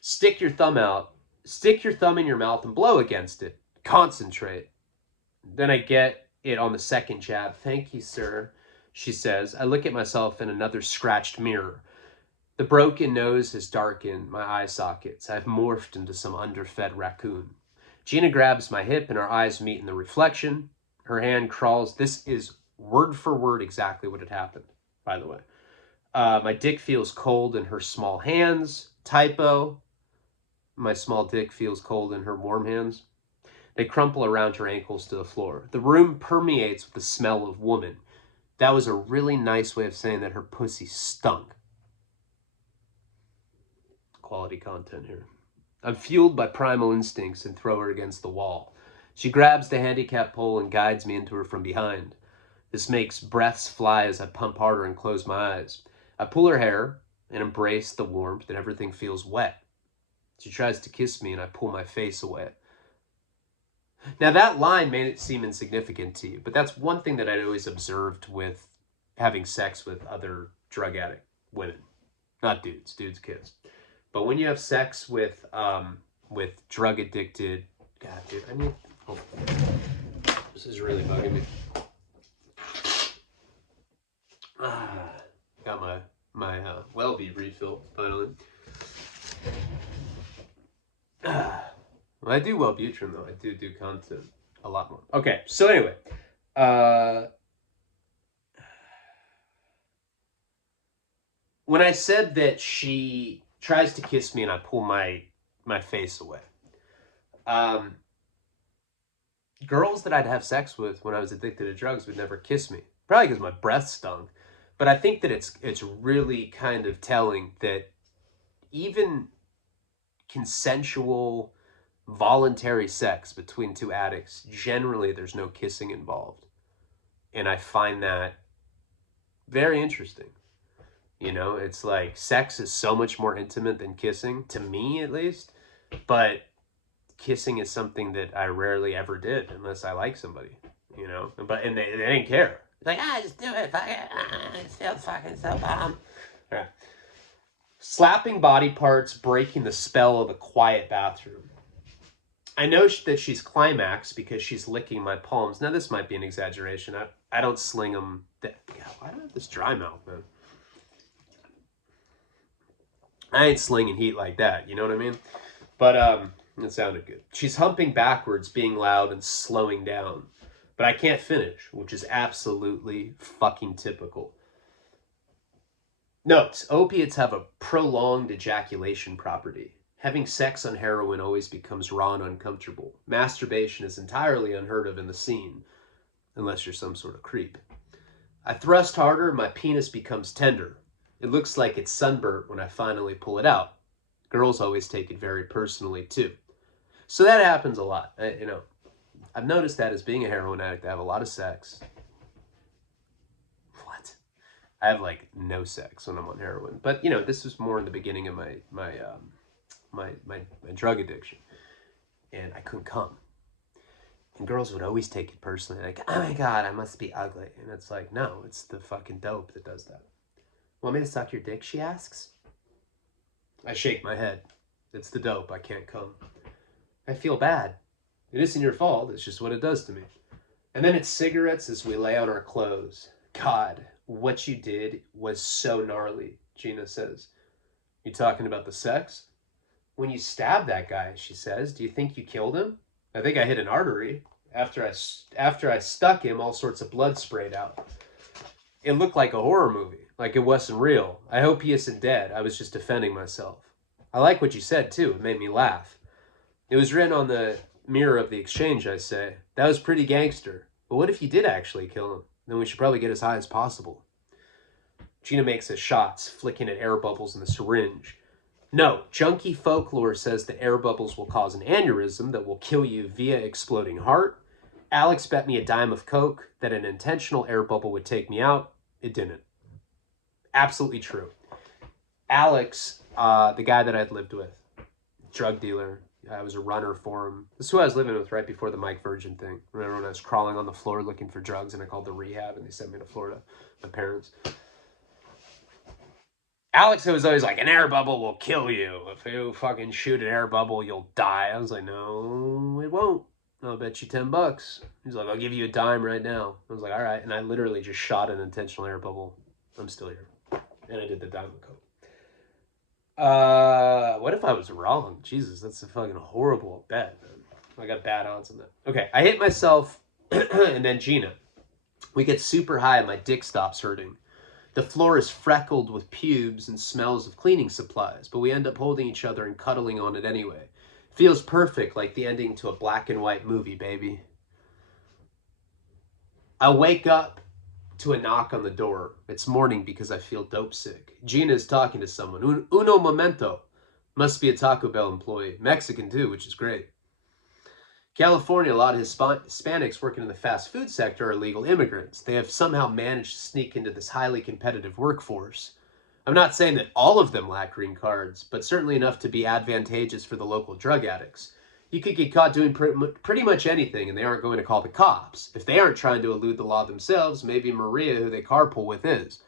Stick your thumb in your mouth and blow against it. Concentrate." Then I get it on the second jab. "Thank you, sir," she says. I look at myself in another scratched mirror. The broken nose has darkened my eye sockets. I've morphed into some underfed raccoon. Gina grabs my hip and our eyes meet in the reflection. Her hand crawls. This is word for word exactly what had happened, by the way. My dick feels cold in her small hands. Typo. My small dick feels cold in her warm hands. They crumple around her ankles to the floor. The room permeates with the smell of woman. That was a really nice way of saying that her pussy stunk. Quality content here. I'm fueled by primal instincts and throw her against the wall. She grabs the handicap pole and guides me into her from behind. This makes breaths fly as I pump harder and close my eyes. I pull her hair and embrace the warmth, and everything feels wet. She tries to kiss me and I pull my face away. Now that line may seem insignificant to you, but that's one thing that I'd always observed with having sex with other drug addict women. Not dudes. Dudes kiss. But when you have sex with drug addicted, God, dude, I need. Oh, this is really bugging me. Got my Wellbe refill finally. When I do Wellbutrin though, I do content a lot more. Okay, so anyway, when I said that she tries to kiss me and I pull my face away. Girls that I'd have sex with when I was addicted to drugs would never kiss me. Probably because my breath stunk. But I think that it's really kind of telling that even consensual, voluntary sex between two addicts, generally there's no kissing involved. And I find that very interesting. You know, it's like sex is so much more intimate than kissing, to me at least. But kissing is something that I rarely ever did unless I like somebody, you know. And they didn't care. It's like, just do it. Fuck it. It feels fucking so bomb. Yeah. Slapping body parts, breaking the spell of a quiet bathroom. I know that she's climaxed because she's licking my palms. Now, this might be an exaggeration. I don't sling them. God, why do I have this dry mouth, man? I ain't slinging heat like that, you know what I mean? But it sounded good. She's humping backwards, being loud and slowing down. But I can't finish, which is absolutely fucking typical. Note, opiates have a prolonged ejaculation property. Having sex on heroin always becomes raw and uncomfortable. Masturbation is entirely unheard of in the scene. unless you're some sort of creep. I thrust harder, my penis becomes tender. It looks like it's sunburnt when I finally pull it out. Girls always take it very personally, too. So that happens a lot. I've noticed that as being a heroin addict, I have a lot of sex. What? I have like no sex when I'm on heroin. But this was more in the beginning of my drug addiction, and I couldn't come. And girls would always take it personally, like, oh my God, I must be ugly. And it's like, no, it's the fucking dope that does that. Want me to suck your dick, she asks. I shake my head. It's the dope, I can't come. I feel bad. It isn't your fault, it's just what it does to me. And then it's cigarettes as we lay on our clothes. God, what you did was so gnarly, Gina says. You talking about the sex? When you stabbed that guy, she says, do you think you killed him? I think I hit an artery. After I stuck him, all sorts of blood sprayed out. It looked like a horror movie, like it wasn't real. I hope he isn't dead. I was just defending myself. I like what you said, too. It made me laugh. It was written on the mirror of the exchange, I say. That was pretty gangster. But what if you did actually kill him? Then we should probably get as high as possible. Gina makes us shots, flicking at air bubbles in the syringe. No, junkie folklore says the air bubbles will cause an aneurysm that will kill you via exploding heart. Alex bet me a dime of coke that an intentional air bubble would take me out. It didn't. Absolutely true. Alex, the guy that I'd lived with, drug dealer, I was a runner for him. This is who I was living with right before the Mike Virgin thing. Remember when I was crawling on the floor looking for drugs and I called the rehab and they sent me to Florida, my parents. Alex was always like, an air bubble will kill you. If you fucking shoot an air bubble, you'll die. I was like, no, it won't. I'll bet you $10. He's like, I'll give you a dime right now. I was like, all right. And I literally just shot an intentional air bubble. I'm still here. And I did the dime of coke. What if I was wrong? Jesus, that's a fucking horrible bet, man. I got bad odds on that. Okay, I hit myself and then Gina. We get super high and my dick stops hurting. The floor is freckled with pubes and smells of cleaning supplies, but we end up holding each other and cuddling on it anyway. Feels perfect, like the ending to a black and white movie, baby. I wake up to a knock on the door. It's morning because I feel dope sick. Gina is talking to someone. Uno momento. Must be a Taco Bell employee. Mexican too, which is great. California, a lot of Hispanics working in the fast food sector are legal immigrants. They have somehow managed to sneak into this highly competitive workforce. I'm not saying that all of them lack green cards, but certainly enough to be advantageous for the local drug addicts. You could get caught doing pretty much anything and they aren't going to call the cops. If they aren't trying to elude the law themselves, maybe Maria, who they carpool with, is.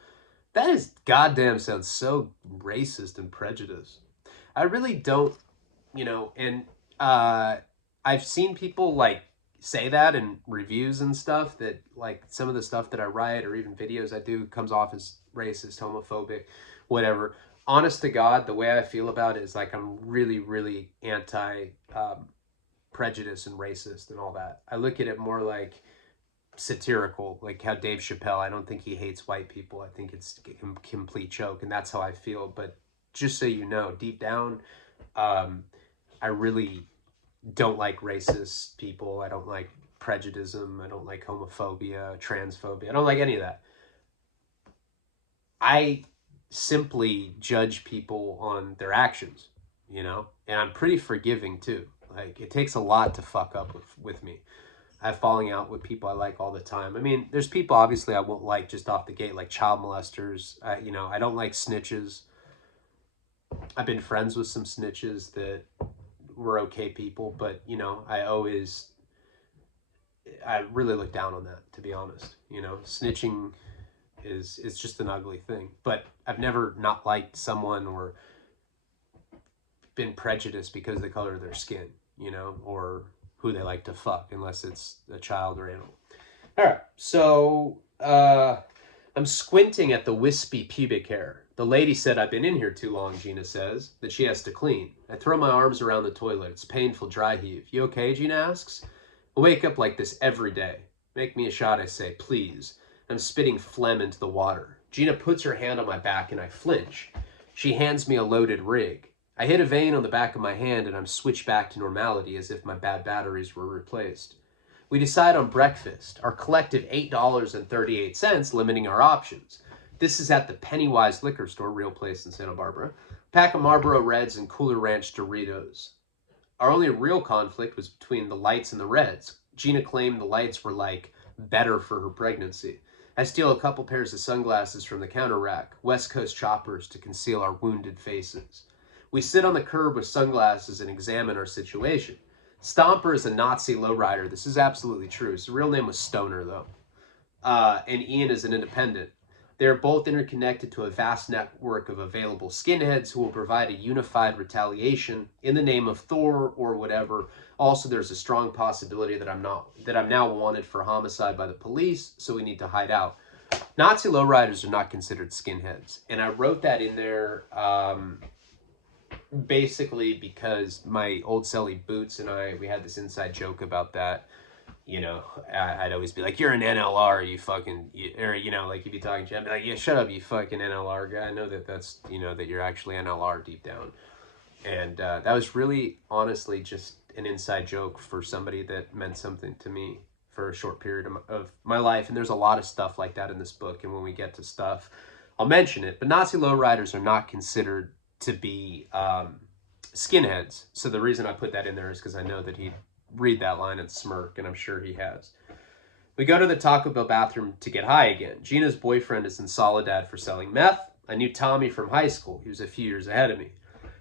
That is goddamn sounds so racist and prejudiced. I really don't, and I've seen people like say that in reviews and stuff, that like some of the stuff that I write or even videos I do comes off as racist, homophobic, whatever. Honest to God, the way I feel about it is like I'm really, really anti prejudice and racist and all that. I look at it more like satirical, like how Dave Chappelle, I don't think he hates white people. I think it's a complete joke, and that's how I feel. But just so you know, deep down, I really don't like racist people. I don't like prejudice. I don't like homophobia, transphobia. I don't like any of that. I simply judge people on their actions, and I'm pretty forgiving too. Like, it takes a lot to fuck up with me. I have falling out with people I like all the time. I mean, there's people obviously I won't like just off the gate, like child molesters. I don't like snitches. I've been friends with some snitches that were okay people, but I really look down on that, to be honest. Snitching is just an ugly thing. But I've never not liked someone or been prejudiced because of the color of their skin, or who they like to fuck, unless it's a child or animal. All right, so I'm squinting at the wispy pubic hair. The lady said I've been in here too long, Gina says, that she has to clean. I throw my arms around the toilet. It's painful dry heave. You okay, Gina asks. I wake up like this every day. Make me a shot, I say, please. I'm spitting phlegm into the water. Gina puts her hand on my back and I flinch. She hands me a loaded rig. I hit a vein on the back of my hand and I'm switched back to normality as if my bad batteries were replaced. We decide on breakfast, our collective $8.38, limiting our options. This is at the Pennywise liquor store, real place in Santa Barbara. Pack of Marlboro Reds and Cooler Ranch Doritos. Our only real conflict was between the lights and the Reds. Gina claimed the lights were like better for her pregnancy. I steal a couple pairs of sunglasses from the counter rack, West Coast choppers to conceal our wounded faces. We sit on the curb with sunglasses and examine our situation. Stomper is a Nazi lowrider. This is absolutely true. His real name was Stoner, though. And Ian is an independent. They are both interconnected to a vast network of available skinheads who will provide a unified retaliation in the name of Thor or whatever. Also, there's a strong possibility that I'm now wanted for homicide by the police, so we need to hide out. Nazi lowriders are not considered skinheads, and I wrote that in there basically because my old celly Boots and we had this inside joke about that. You know, I'd always be like, you're an NLR, you fucking, or, you know, like you'd be talking to him, I'd be like, yeah, shut up, you fucking NLR guy. I know that's, you know, that you're actually NLR deep down. And that was really, honestly, just an inside joke for somebody that meant something to me for a short period of my life. And there's a lot of stuff like that in this book. And when we get to stuff, I'll mention it. But Nazi lowriders are not considered to be skinheads. So the reason I put that in there is because I know that he'd read that line and smirk, and I'm sure he has. We go to the Taco Bell bathroom to get high again. Gina's boyfriend is in Soledad for selling meth. I knew Tommy from high school. He was a few years ahead of me.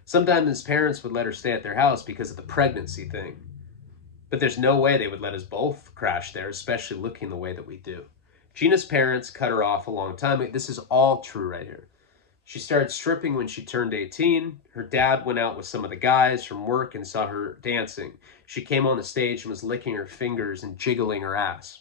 Sometimes his parents would let her stay at their house because of the pregnancy thing. But there's no way they would let us both crash there, especially looking the way that we do. Gina's parents cut her off a long time ago. This is all true right here. She started stripping when she turned 18. Her dad went out with some of the guys from work and saw her dancing. She came on the stage and was licking her fingers and jiggling her ass.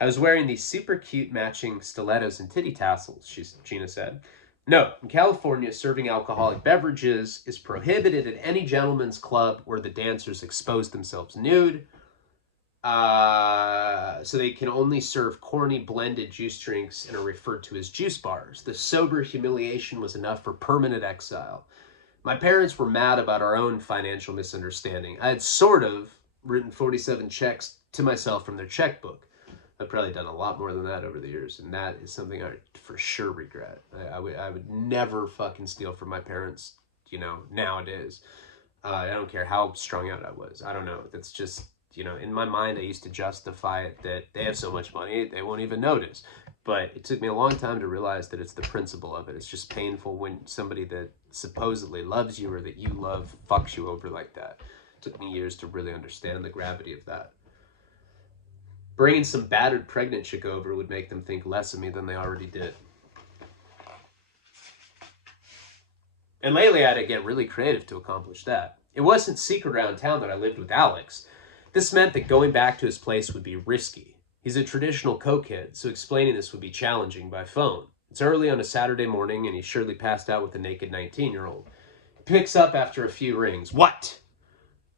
I was wearing these super cute matching stilettos and titty tassels, Gina said. No, in California, serving alcoholic beverages is prohibited at any gentleman's club where the dancers expose themselves nude. So they can only serve corny blended juice drinks and are referred to as juice bars. The sober humiliation was enough for permanent exile. My parents were mad about our own financial misunderstanding. I had sort of written 47 checks to myself from their checkbook. I've probably done a lot more than that over the years, and that is something I for sure regret. I would never fucking steal from my parents, you know, nowadays. I don't care how strung out I was. I don't know. That's just, you know, in my mind, I used to justify it that they have so much money, they won't even notice. But it took me a long time to realize that it's the principle of it. It's just painful when somebody that supposedly loves you or that you love fucks you over like that. It took me years to really understand the gravity of that. Bringing some battered pregnant chick over would make them think less of me than they already did. And lately I had to get really creative to accomplish that. It wasn't secret around town that I lived with Alex. This meant that going back to his place would be risky. He's a traditional cokehead, so explaining this would be challenging by phone. It's early on a Saturday morning, and he's surely passed out with a naked 19-year-old. He picks up after a few rings. What?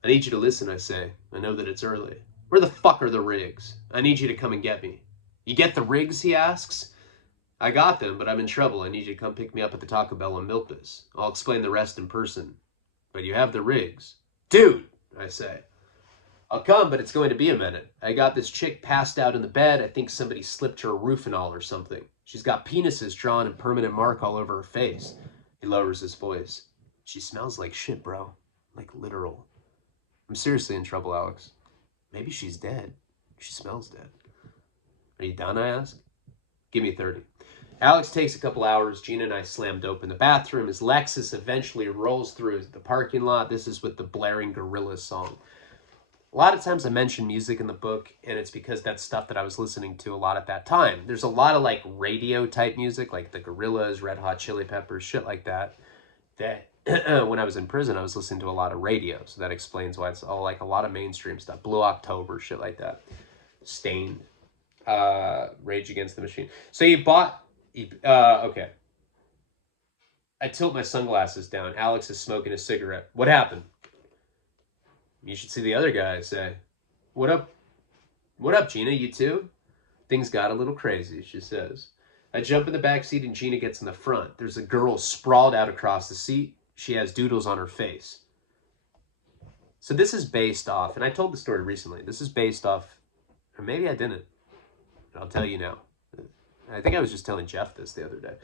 I need you to listen, I say. I know that it's early. Where the fuck are the rigs? I need you to come and get me. You get the rigs, he asks. I got them, but I'm in trouble. I need you to come pick me up at the Taco Bell on Milpas. I'll explain the rest in person. But you have the rigs. Dude, I say. I'll come, but it's going to be a minute. I got this chick passed out in the bed. I think somebody slipped her a Rufinol or something. She's got penises drawn and permanent mark all over her face. He lowers his voice. She smells like shit, bro. Like literal. I'm seriously in trouble, Alex. Maybe she's dead. She smells dead. Are you done, I ask? Give me 30. Alex takes a couple hours. Gina and I slammed open the bathroom as Lexus eventually rolls through the parking lot. This is with the blaring Gorillaz song. A lot of times I mention music in the book, and it's because that's stuff that I was listening to a lot at that time. There's a lot of like radio type music, like the Gorillaz, Red Hot Chili Peppers, shit like that. That when I was in prison, I was listening to a lot of radio, so that explains why it's all like a lot of mainstream stuff. Blue October, shit like that. Stained, Rage Against the Machine. So you bought, okay. I tilt my sunglasses down. Alex is smoking a cigarette. What happened? You should see the other guy, I say. What up? What up, Gina? You too? Things got a little crazy, she says. I jump in the back seat and Gina gets in the front. There's a girl sprawled out across the seat. She has doodles on her face. So this is based off, and I told the story recently, this is based off Or maybe I didn't. I'll tell you now. I think I was just telling Jeff this the other day.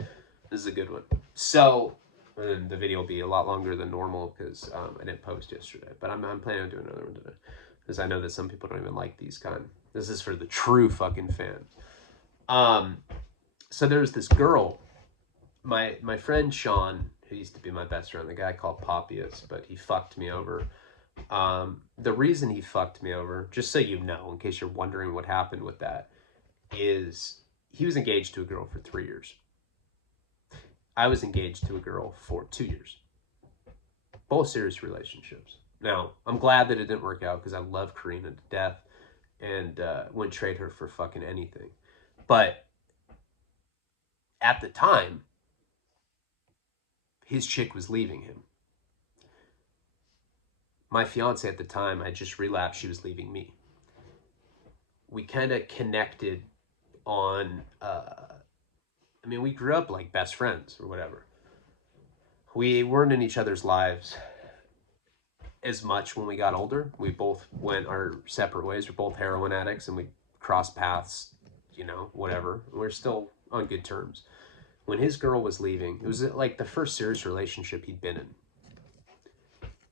This is a good one. So, and the video will be a lot longer than normal because I didn't post yesterday. But I'm planning on doing another one today. Because I know that some people don't even like these kind. This is for the true fucking fans. So there's this girl, my friend Sean, who used to be my best friend, the guy called Poppius, but he fucked me over. The reason he fucked me over, just so you know, in case you're wondering what happened with that, is he was engaged to a girl for 3 years. I was engaged to a girl for 2 years. Both serious relationships. Now, I'm glad that it didn't work out because I love Karina to death and wouldn't trade her for fucking anything. But at the time, his chick was leaving him. My fiance at the time, I just relapsed, she was leaving me. We kind of connected on, I mean, we grew up like best friends or whatever. We weren't in each other's lives as much when we got older. We both went our separate ways. We're both heroin addicts and we crossed paths, you know, whatever. We're still on good terms. When his girl was leaving, it was like the first serious relationship he'd been in.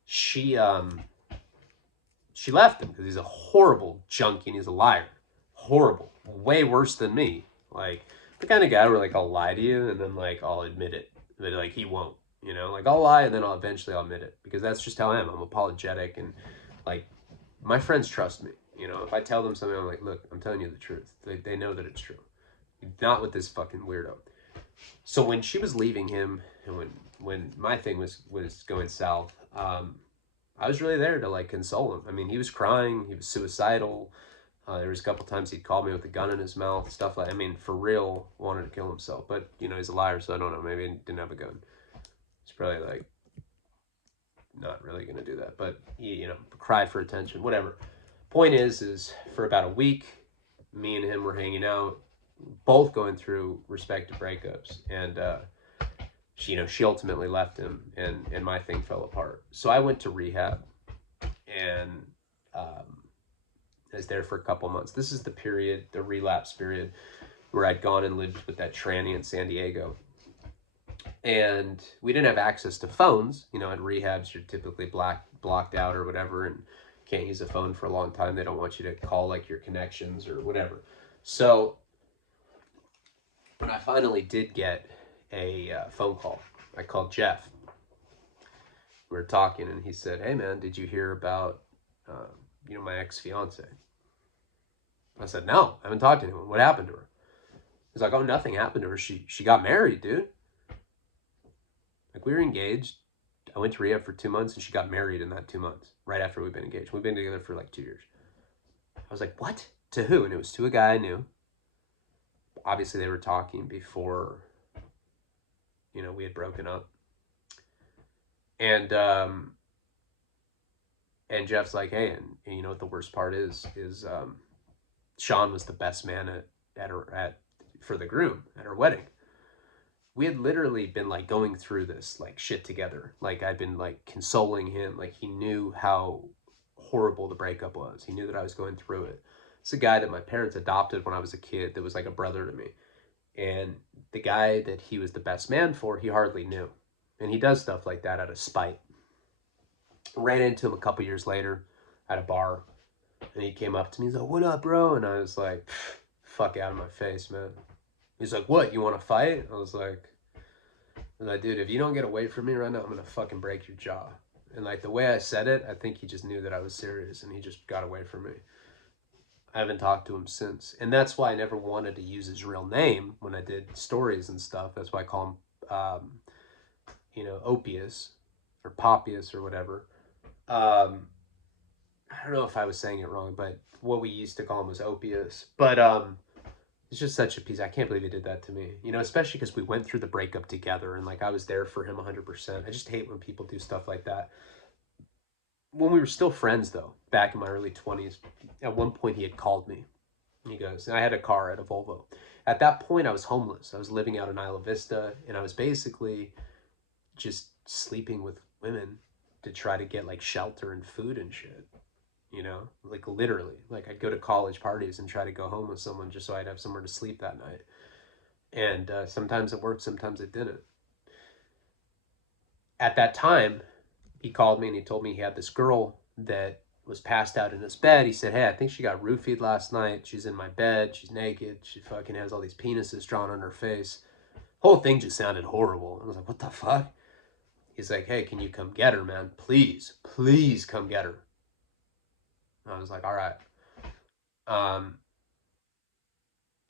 She left him because he's a horrible junkie and he's a liar. Horrible. Way worse than me. Like, the kind of guy where, like, I'll lie to you and then, like, I'll admit it. But, like, he won't. You know? Like, I'll lie and then I'll eventually admit it. Because that's just how I am. I'm apologetic and, like, my friends trust me. You know? If I tell them something, I'm like, look, I'm telling you the truth. They know that it's true. Not with this fucking weirdo. So when she was leaving him and when my thing was going south, I was really there to, like, console him. I mean, he was crying. He was suicidal. There was a couple times he'd call me with a gun in his mouth, stuff like, I mean, for real, wanted to kill himself. But, you know, he's a liar, so I don't know. Maybe he didn't have a gun. He's probably, like, not really going to do that. But he, you know, cried for attention, whatever. Point is for about a week, me and him were hanging out, both going through respective breakups. And, she, you know, she ultimately left him and my thing fell apart. So I went to rehab and I was there for a couple months. This is the period, the relapse period, where I'd gone and lived with that tranny in San Diego. And we didn't have access to phones. You know, at rehabs, you're typically blocked out or whatever and can't use a phone for a long time. They don't want you to call, like, your connections or whatever. So when I finally did get a phone call, I called Jeff. We were talking and he said, hey man, did you hear about you know, my ex-fiance? I said, no, I haven't talked to anyone. What happened to her? He's like, oh, nothing happened to her. She got married, dude. Like, we were engaged. I went to rehab for 2 months and she got married in that 2 months, right after we've been engaged. We've been together for like 2 years. I was like, what? To who? And it was to a guy I knew. Obviously they were talking before, you know, we had broken up. And Jeff's like, hey, and you know what the worst part is Sean was the best man for the groom at her wedding. We had literally been, like, going through this, like, shit together. Like, I'd been, like, consoling him. Like, he knew how horrible the breakup was. He knew that I was going through it. It's a guy that my parents adopted when I was a kid that was like a brother to me. And the guy that he was the best man for, he hardly knew. And he does stuff like that out of spite. Ran into him a couple years later at a bar. And he came up to me. He's like, what up, bro? And I was like, fuck out of my face, man. He's like, what, you want to fight? I was like, dude, if you don't get away from me right now, I'm going to fucking break your jaw. And, like, the way I said it, I think he just knew that I was serious and he just got away from me. I haven't talked to him since. And that's why I never wanted to use his real name when I did stories and stuff. That's why I call him, you know, Opius or Poppius or whatever. I don't know if I was saying it wrong, but what we used to call him was Opius. But it's just such a piece. I can't believe he did that to me. You know, especially because we went through the breakup together and, like, I was there for him 100%. I just hate when people do stuff like that. When we were still friends, though, back in my early 20s, at one point he had called me. He goes, and I had a car, at a Volvo. At that point, I was homeless. I was living out in Isla Vista, and I was basically just sleeping with women to try to get, like, shelter and food and shit. you know, like literally. Like I'd go to college parties and try to go home with someone just so I'd have somewhere to sleep that night. And sometimes it worked, sometimes it didn't. At that time, he called me and he told me he had this girl that was passed out in his bed. He said, "Hey, I think she got roofied last night. She's in my bed. She's naked. She fucking has all these penises drawn on her face." Whole thing just sounded horrible. I was like, "What the fuck?" He's like, "Hey, can you come get her, man? Please, please come get her." I was like, "All right." Um,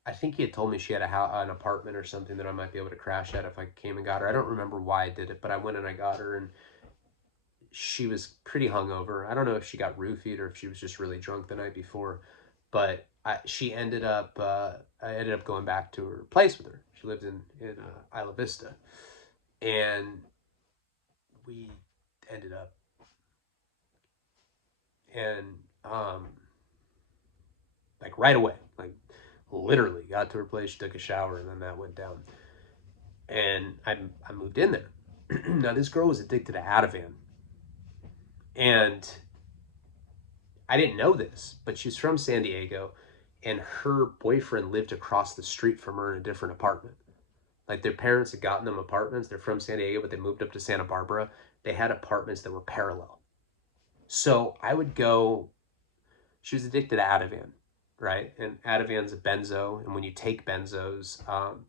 I think he had told me she had an apartment or something that I might be able to crash at if I came and got her. I don't remember why I did it, but I went and I got her, and she was pretty hungover. I don't know if she got roofied or if she was just really drunk the night before, but she ended up. I ended up going back to her place with her. She lived in Isla Vista, and we ended up and like right away, like literally got to her place. She took a shower, and then that went down, and I moved in there. Now this girl was addicted to Ativan, and I didn't know this, but she's from San Diego, and her boyfriend lived across the street from her in a different apartment. Like their parents had gotten them apartments. They're from San Diego, but they moved up to Santa Barbara. They had apartments that were parallel. So I would go. She was addicted to Ativan, right? And Ativan's a benzo, and when you take benzos,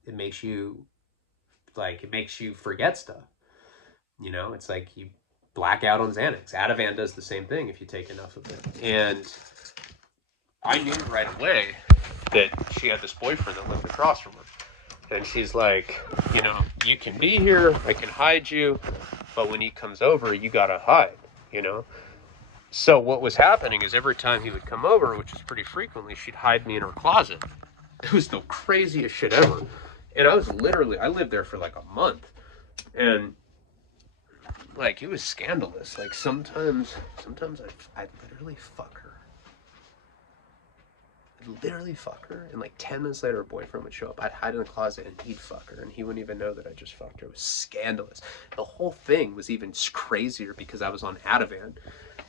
it makes you forget stuff. You know, it's like you black out on Xanax. Ativan does the same thing if you take enough of it. And I knew right away that she had this boyfriend that lived across from her. And she's like, you know, you can be here, I can hide you, but when he comes over, you gotta hide, you know? So what was happening is every time he would come over, which is pretty frequently, she'd hide me in her closet. It was the craziest shit ever. And I lived there for like a month. And like, it was scandalous. Like sometimes I'd literally fuck her. I'd literally fuck her, and like 10 minutes later, her boyfriend would show up. I'd hide in the closet, and he'd fuck her, and he wouldn't even know that I just fucked her. It was scandalous. The whole thing was even crazier because I was on Ativan.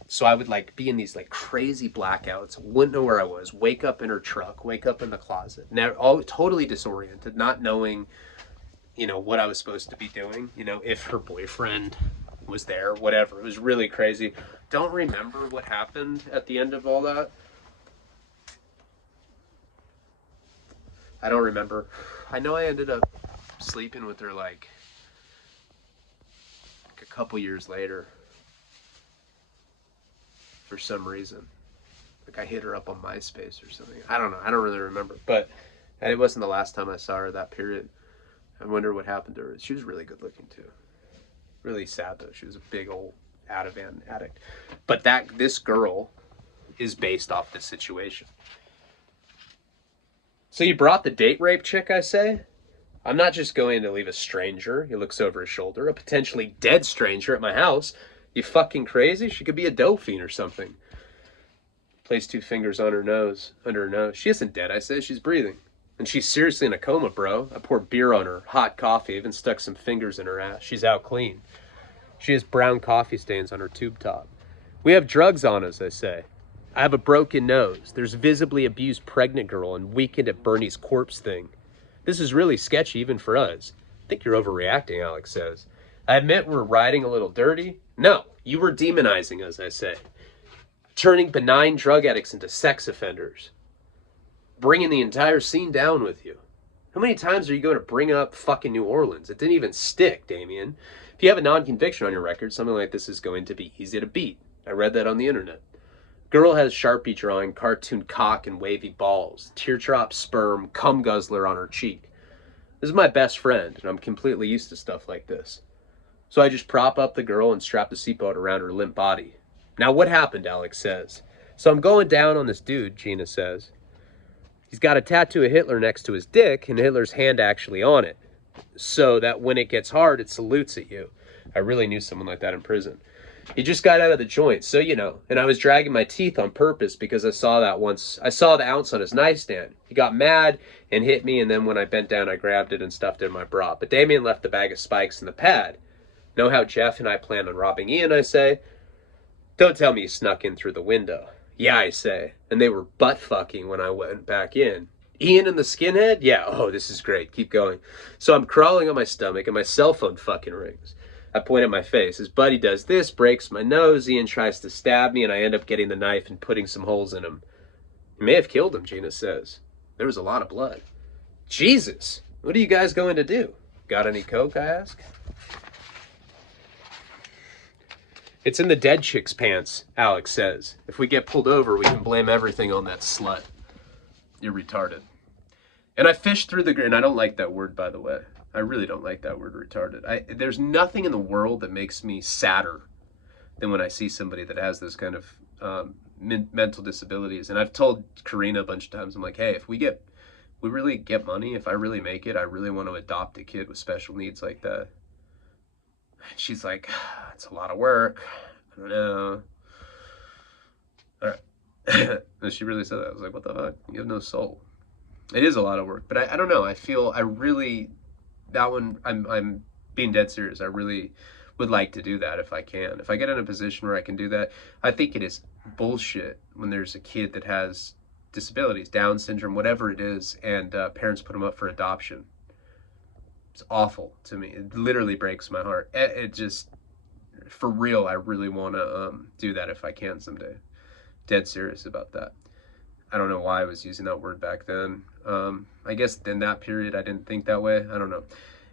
So I would like be in these like crazy blackouts, wouldn't know where I was, wake up in her truck, wake up in the closet. Now, all totally disoriented, not knowing, you know, what I was supposed to be doing, you know, if her boyfriend was there, whatever. It was really crazy. Don't remember what happened at the end of all that. I don't remember. I know I ended up sleeping with her like a couple years later for some reason. Like I hit her up on MySpace or something. I don't know. I don't really remember. But it wasn't the last time I saw her that period. I wonder what happened to her. She was really good looking too. Really sad though. She was a big old Ativan addict. But this girl is based off this situation. So you brought the date rape chick, I say? I'm not just going to leave a stranger, he looks over his shoulder, a potentially dead stranger at my house. You fucking crazy? She could be a dope fiend or something. Place 2 fingers on her nose, under her nose. She isn't dead, I say, she's breathing. And she's seriously in a coma, bro. I poured beer on her, hot coffee, even stuck some fingers in her ass. She's out clean. She has brown coffee stains on her tube top. We have drugs on us, I say. I have a broken nose. There's visibly abused pregnant girl and weekend at Bernie's corpse thing. This is really sketchy even for us. I think you're overreacting, Alex says. I admit we're riding a little dirty. No, you were demonizing us, I say. Turning benign drug addicts into sex offenders. Bringing the entire scene down with you. How many times are you going to bring up fucking New Orleans? It didn't even stick, Damien. If you have a non-conviction on your record, something like this is going to be easy to beat. I read that on the internet. Girl has Sharpie drawing cartoon cock and wavy balls, teardrop sperm, cum guzzler on her cheek. This is my best friend, and I'm completely used to stuff like this. So I just prop up the girl and strap the seatbelt around her limp body. Now what happened, Alex says. So I'm going down on this dude, Gina says. He's got a tattoo of Hitler next to his dick, and Hitler's hand actually on it. So that when it gets hard, it salutes at you. I really knew someone like that in prison. He just got out of the joint, so you know. And I was dragging my teeth on purpose because I saw that once. I saw the ounce on his nightstand. He got mad and hit me, and then when I bent down, I grabbed it and stuffed it in my bra. But Damien left the bag of spikes in the pad. Know how Jeff and I planned on robbing Ian, I say? Don't tell me you snuck in through the window. Yeah, I say. And they were butt fucking when I went back in. Ian and the skinhead? Yeah, oh, this is great. Keep going. So I'm crawling on my stomach and my cell phone fucking rings. I point at my face. His buddy does this, breaks my nose. Ian tries to stab me and I end up getting the knife and putting some holes in him. He may have killed him, Gina says. There was a lot of blood. Jesus, what are you guys going to do? Got any coke, I ask? It's in the dead chick's pants, Alex says. If we get pulled over, we can blame everything on that slut. You're retarded. And I fished through the... And I don't like that word, by the way. I really don't like that word, retarded. There's nothing in the world that makes me sadder than when I see somebody that has this kind of mental disabilities. And I've told Karina a bunch of times, I'm like, hey, if we really get money, if I really make it, I really want to adopt a kid with special needs like that. She's like, it's a lot of work. I don't know. All right. And she really said that. I was like, what the fuck? You have no soul. It is a lot of work, but I don't know. That one, I'm being dead serious. I really would like to do that if I can. If I get in a position where I can do that, I think it is bullshit when there's a kid that has disabilities, Down syndrome, whatever it is, and parents put them up for adoption. It's awful to me. It literally breaks my heart. It just, for real, I really want to do that if I can someday. Dead serious about that. I don't know why I was using that word back then. I guess in that period I didn't think that way. I don't know.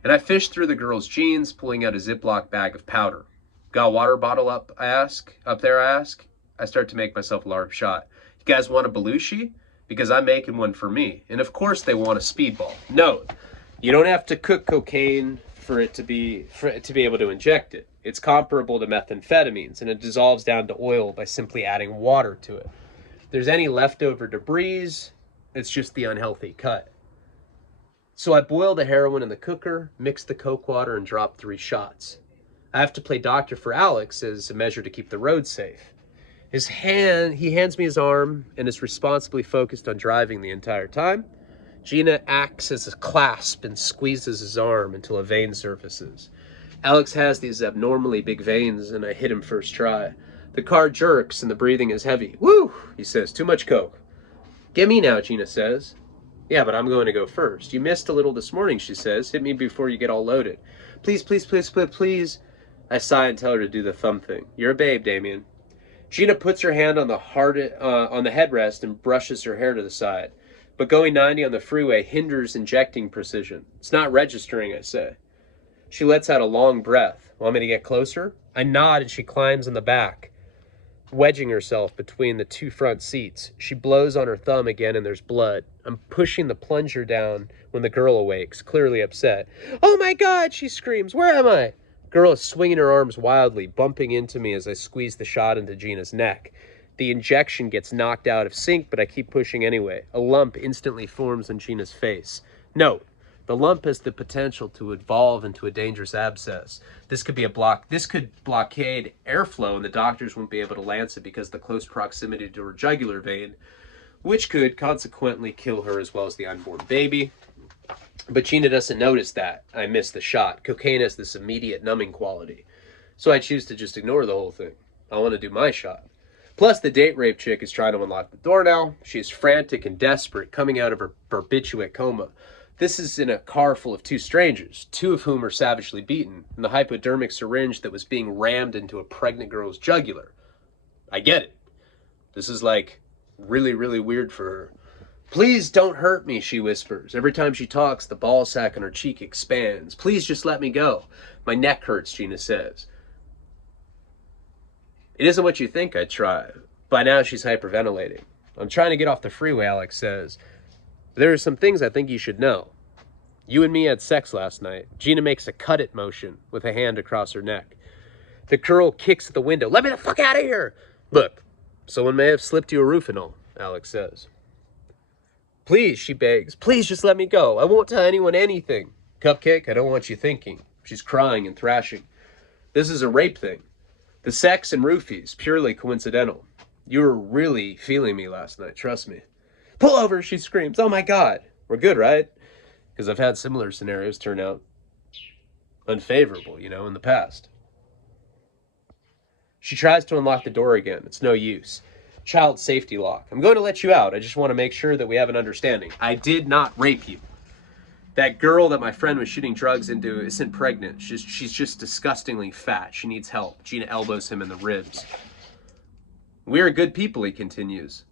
And I fished through the girl's jeans, pulling out a Ziploc bag of powder. Got a water bottle up, I ask. Up there, I ask. I start to make myself a large shot. You guys want a Belushi? Because I'm making one for me. And of course they want a speedball. No. You don't have to cook cocaine for it to be able to inject it. It's comparable to methamphetamines, and it dissolves down to oil by simply adding water to it. If there's any leftover debris, it's just the unhealthy cut. So I boil the heroin in the cooker, mix the coke water, and drop 3 shots. I have to play doctor for Alex as a measure to keep the road safe. He hands me his arm and is responsibly focused on driving the entire time. Gina acts as a clasp and squeezes his arm until a vein surfaces. Alex has these abnormally big veins, and I hit him first try. The car jerks, and the breathing is heavy. Woo, he says, too much coke. Get me now, Gina says. Yeah, but I'm going to go first. You missed a little this morning, she says. Hit me before you get all loaded. Please, please, please, please, please. I sigh and tell her to do the thumb thing. You're a babe, Damien. Gina puts her hand on the headrest and brushes her hair to the side. But going 90 on the freeway hinders injecting precision. It's not registering, I say. She lets out a long breath. Want me to get closer? I nod and she climbs in the back, wedging herself between the 2 front seats. She blows on her thumb again and there's blood. I'm pushing the plunger down when the girl awakes, clearly upset. Oh my God, she screams. Where am I? Girl is swinging her arms wildly, bumping into me as I squeeze the shot into Gina's neck. The injection gets knocked out of sync, but I keep pushing anyway. A lump instantly forms on Gina's face. Note, the lump has the potential to evolve into a dangerous abscess. This could blockade airflow, and the doctors won't be able to lance it because of the close proximity to her jugular vein, which could consequently kill her as well as the unborn baby. But Gina doesn't notice that I missed the shot. Cocaine has this immediate numbing quality. So I choose to just ignore the whole thing. I want to do my shot. Plus, the date rape chick is trying to unlock the door now. She is frantic and desperate, coming out of her barbiturate coma. This is in a car full of 2 strangers, 2 of whom are savagely beaten, and the hypodermic syringe that was being rammed into a pregnant girl's jugular. I get it. This is like really, really weird for her. Please don't hurt me, she whispers. Every time she talks, the ball sack on her cheek expands. Please just let me go. My neck hurts, Gina says. It isn't what you think, I try. By now, she's hyperventilating. I'm trying to get off the freeway, Alex says. There are some things I think you should know. You and me had sex last night. Gina makes a cut it motion with a hand across her neck. The girl kicks at the window. Let me the fuck out of here! Look, someone may have slipped you a Rufinol, Alex says. Please, she begs. Please just let me go. I won't tell anyone anything. Cupcake, I don't want you thinking. She's crying and thrashing. This is a rape thing. The sex and roofies, purely coincidental. You were really feeling me last night, trust me. Pull over, she screams. Oh my God. We're good, right? Because I've had similar scenarios turn out unfavorable, in the past. She tries to unlock the door again. It's no use. child safety lock. I'm going to let you out. I just want to make sure that we have an understanding. I did not rape you. That girl that my friend was shooting drugs into isn't pregnant. She's just disgustingly fat. She needs help. Gina elbows him in the ribs. We're good people, he continues.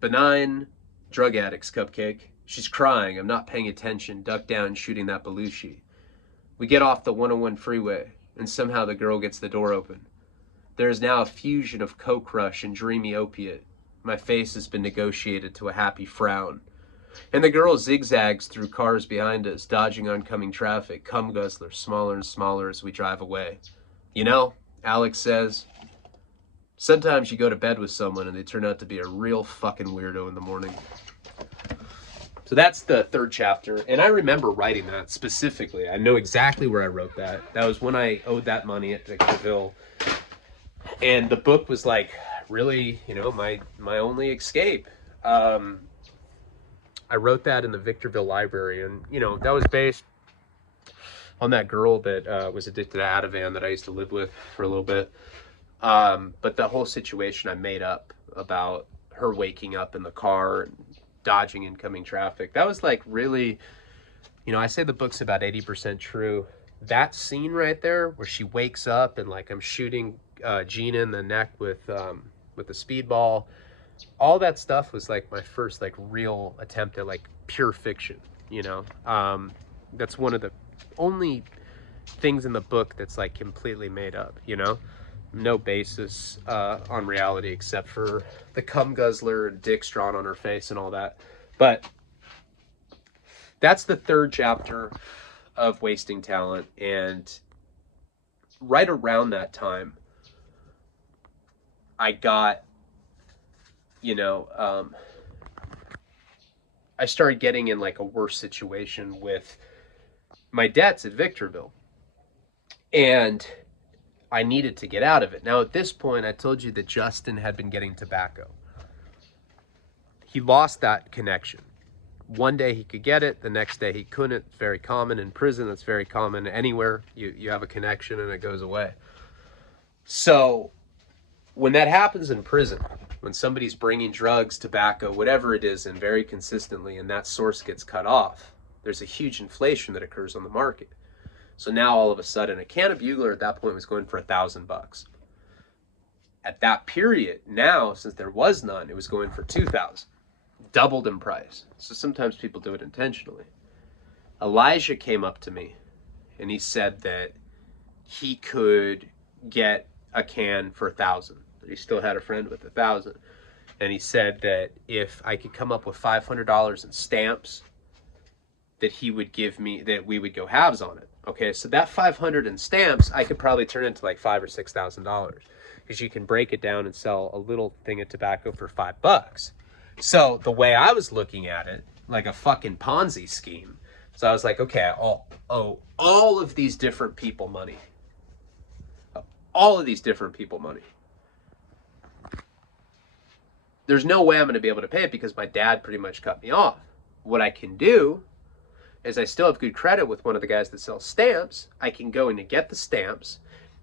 Benign drug addicts, Cupcake. She's crying. I'm not paying attention. Duck down, shooting that Belushi. We get off the 101 freeway, and somehow the girl gets the door open. There is now a fusion of coke rush and dreamy opiate. My face has been negotiated to a happy frown. And the girl zigzags through cars behind us, dodging oncoming traffic, cum guzzler, smaller and smaller as we drive away. You know, Alex says, sometimes you go to bed with someone and they turn out to be a real fucking weirdo in the morning. So that's the third chapter, and I remember writing that specifically. I know exactly where I wrote that. That was when I owed that money at Victorville. And the book was like really, you know, my only escape. I wrote that in the Victorville library, and you know, that was based on that girl that was addicted to Ativan that I used to live with for a little bit. But the whole situation I made up about her waking up in the car and dodging incoming traffic, that was like really, you know, I say the book's about 80% true. That scene right there where she wakes up and like I'm shooting Gina in the neck with a speedball, all that stuff was like my first like real attempt at like pure fiction, you know. That's one of the only things in the book that's like completely made up, you know. No basis on reality except for the cum guzzler and dicks drawn on her face and all that. But that's the third chapter of Wasting Talent. And right around that time, I got, you know, I started getting in like a worse situation with my debts at Victorville. And I needed to get out of it. Now, at this point, I told you that Justin had been getting tobacco. He lost that connection. One day he could get it, the next day he couldn't. It's very common in prison. It's very common anywhere. You have a connection and it goes away. So when that happens in prison, when somebody's bringing drugs, tobacco, whatever it is, and very consistently, and that source gets cut off, there's a huge inflation that occurs on the market. So now all of a sudden, a can of Bugler at that point was going for $1,000. At that period, now, since there was none, it was going for $2,000. Doubled in price. So sometimes people do it intentionally. Elijah came up to me and he said that he could get a can for $1,000. That he still had a friend with $1,000. And he said that if I could come up with $500 in stamps, that he would give me, that we would go halves on it. Okay, so that 500 in stamps, I could probably turn into like $5,000 or $6,000 because you can break it down and sell a little thing of tobacco for $5. So the way I was looking at it, like a fucking Ponzi scheme. So I was like, okay, I'll owe all of these different people money. All of these different people money. There's no way I'm going to be able to pay it because my dad pretty much cut me off. What I can do is I still have good credit with one of the guys that sells stamps. I can go in and get the stamps.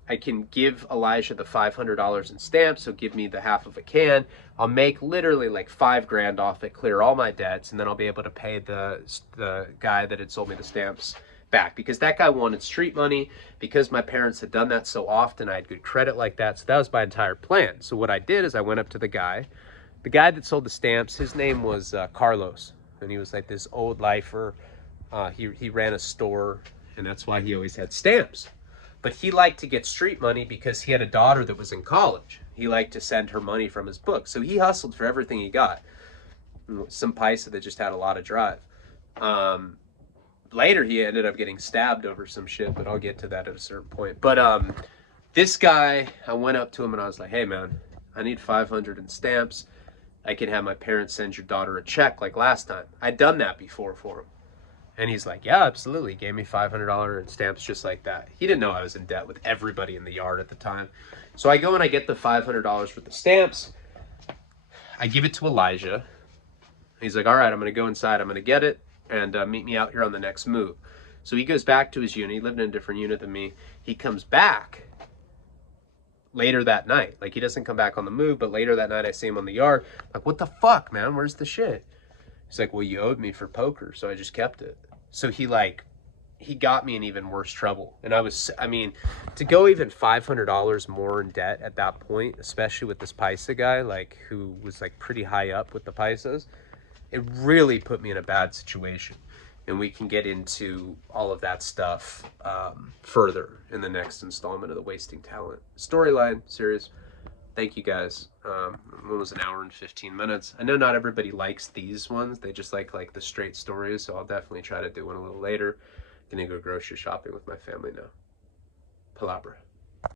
I can give Elijah the $500 in stamps, so give me the half of a can. I'll make literally like $5,000 off it, clear all my debts, and then I'll be able to pay the guy that had sold me the stamps back. Because that guy wanted street money. Because my parents had done that so often, I had good credit like that. So that was my entire plan. So what I did is I went up to the guy that sold the stamps. His name was Carlos, and he was like this old lifer. He ran a store, and that's why he always had stamps. But he liked to get street money because he had a daughter that was in college. He liked to send her money from his book. So he hustled for everything he got. Some paisa that just had a lot of drive. Later, he ended up getting stabbed over some shit, but I'll get to that at a certain point. But this guy, I went up to him and I was like, hey, man, I need 500 in stamps. I can have my parents send your daughter a check like last time. I'd done that before for him. And he's like, yeah, absolutely. He gave me $500 in stamps just like that. He didn't know I was in debt with everybody in the yard at the time. So I go and I get the $500 worth of stamps. I give it to Elijah. He's like, all right, I'm going to go inside. I'm going to get it and meet me out here on the next move. So he goes back to his unit. He lived in a different unit than me. He comes back later that night. Like, he doesn't come back on the move, but later that night I see him on the yard. Like, what the fuck, man? Where's the shit? He's like, well, you owed me for poker, so I just kept it. So he got me in even worse trouble. And I mean, to go even $500 more in debt at that point, especially with this Paisa guy, like, who was like pretty high up with the Paisas, it really put me in a bad situation. And we can get into all of that stuff further in the next installment of the Wasting Talent storyline series. Thank you guys. It was an hour and 15 minutes. I know not everybody likes these ones. They just like the straight stories. So I'll definitely try to do one a little later. Gonna go grocery shopping with my family now. Palabra.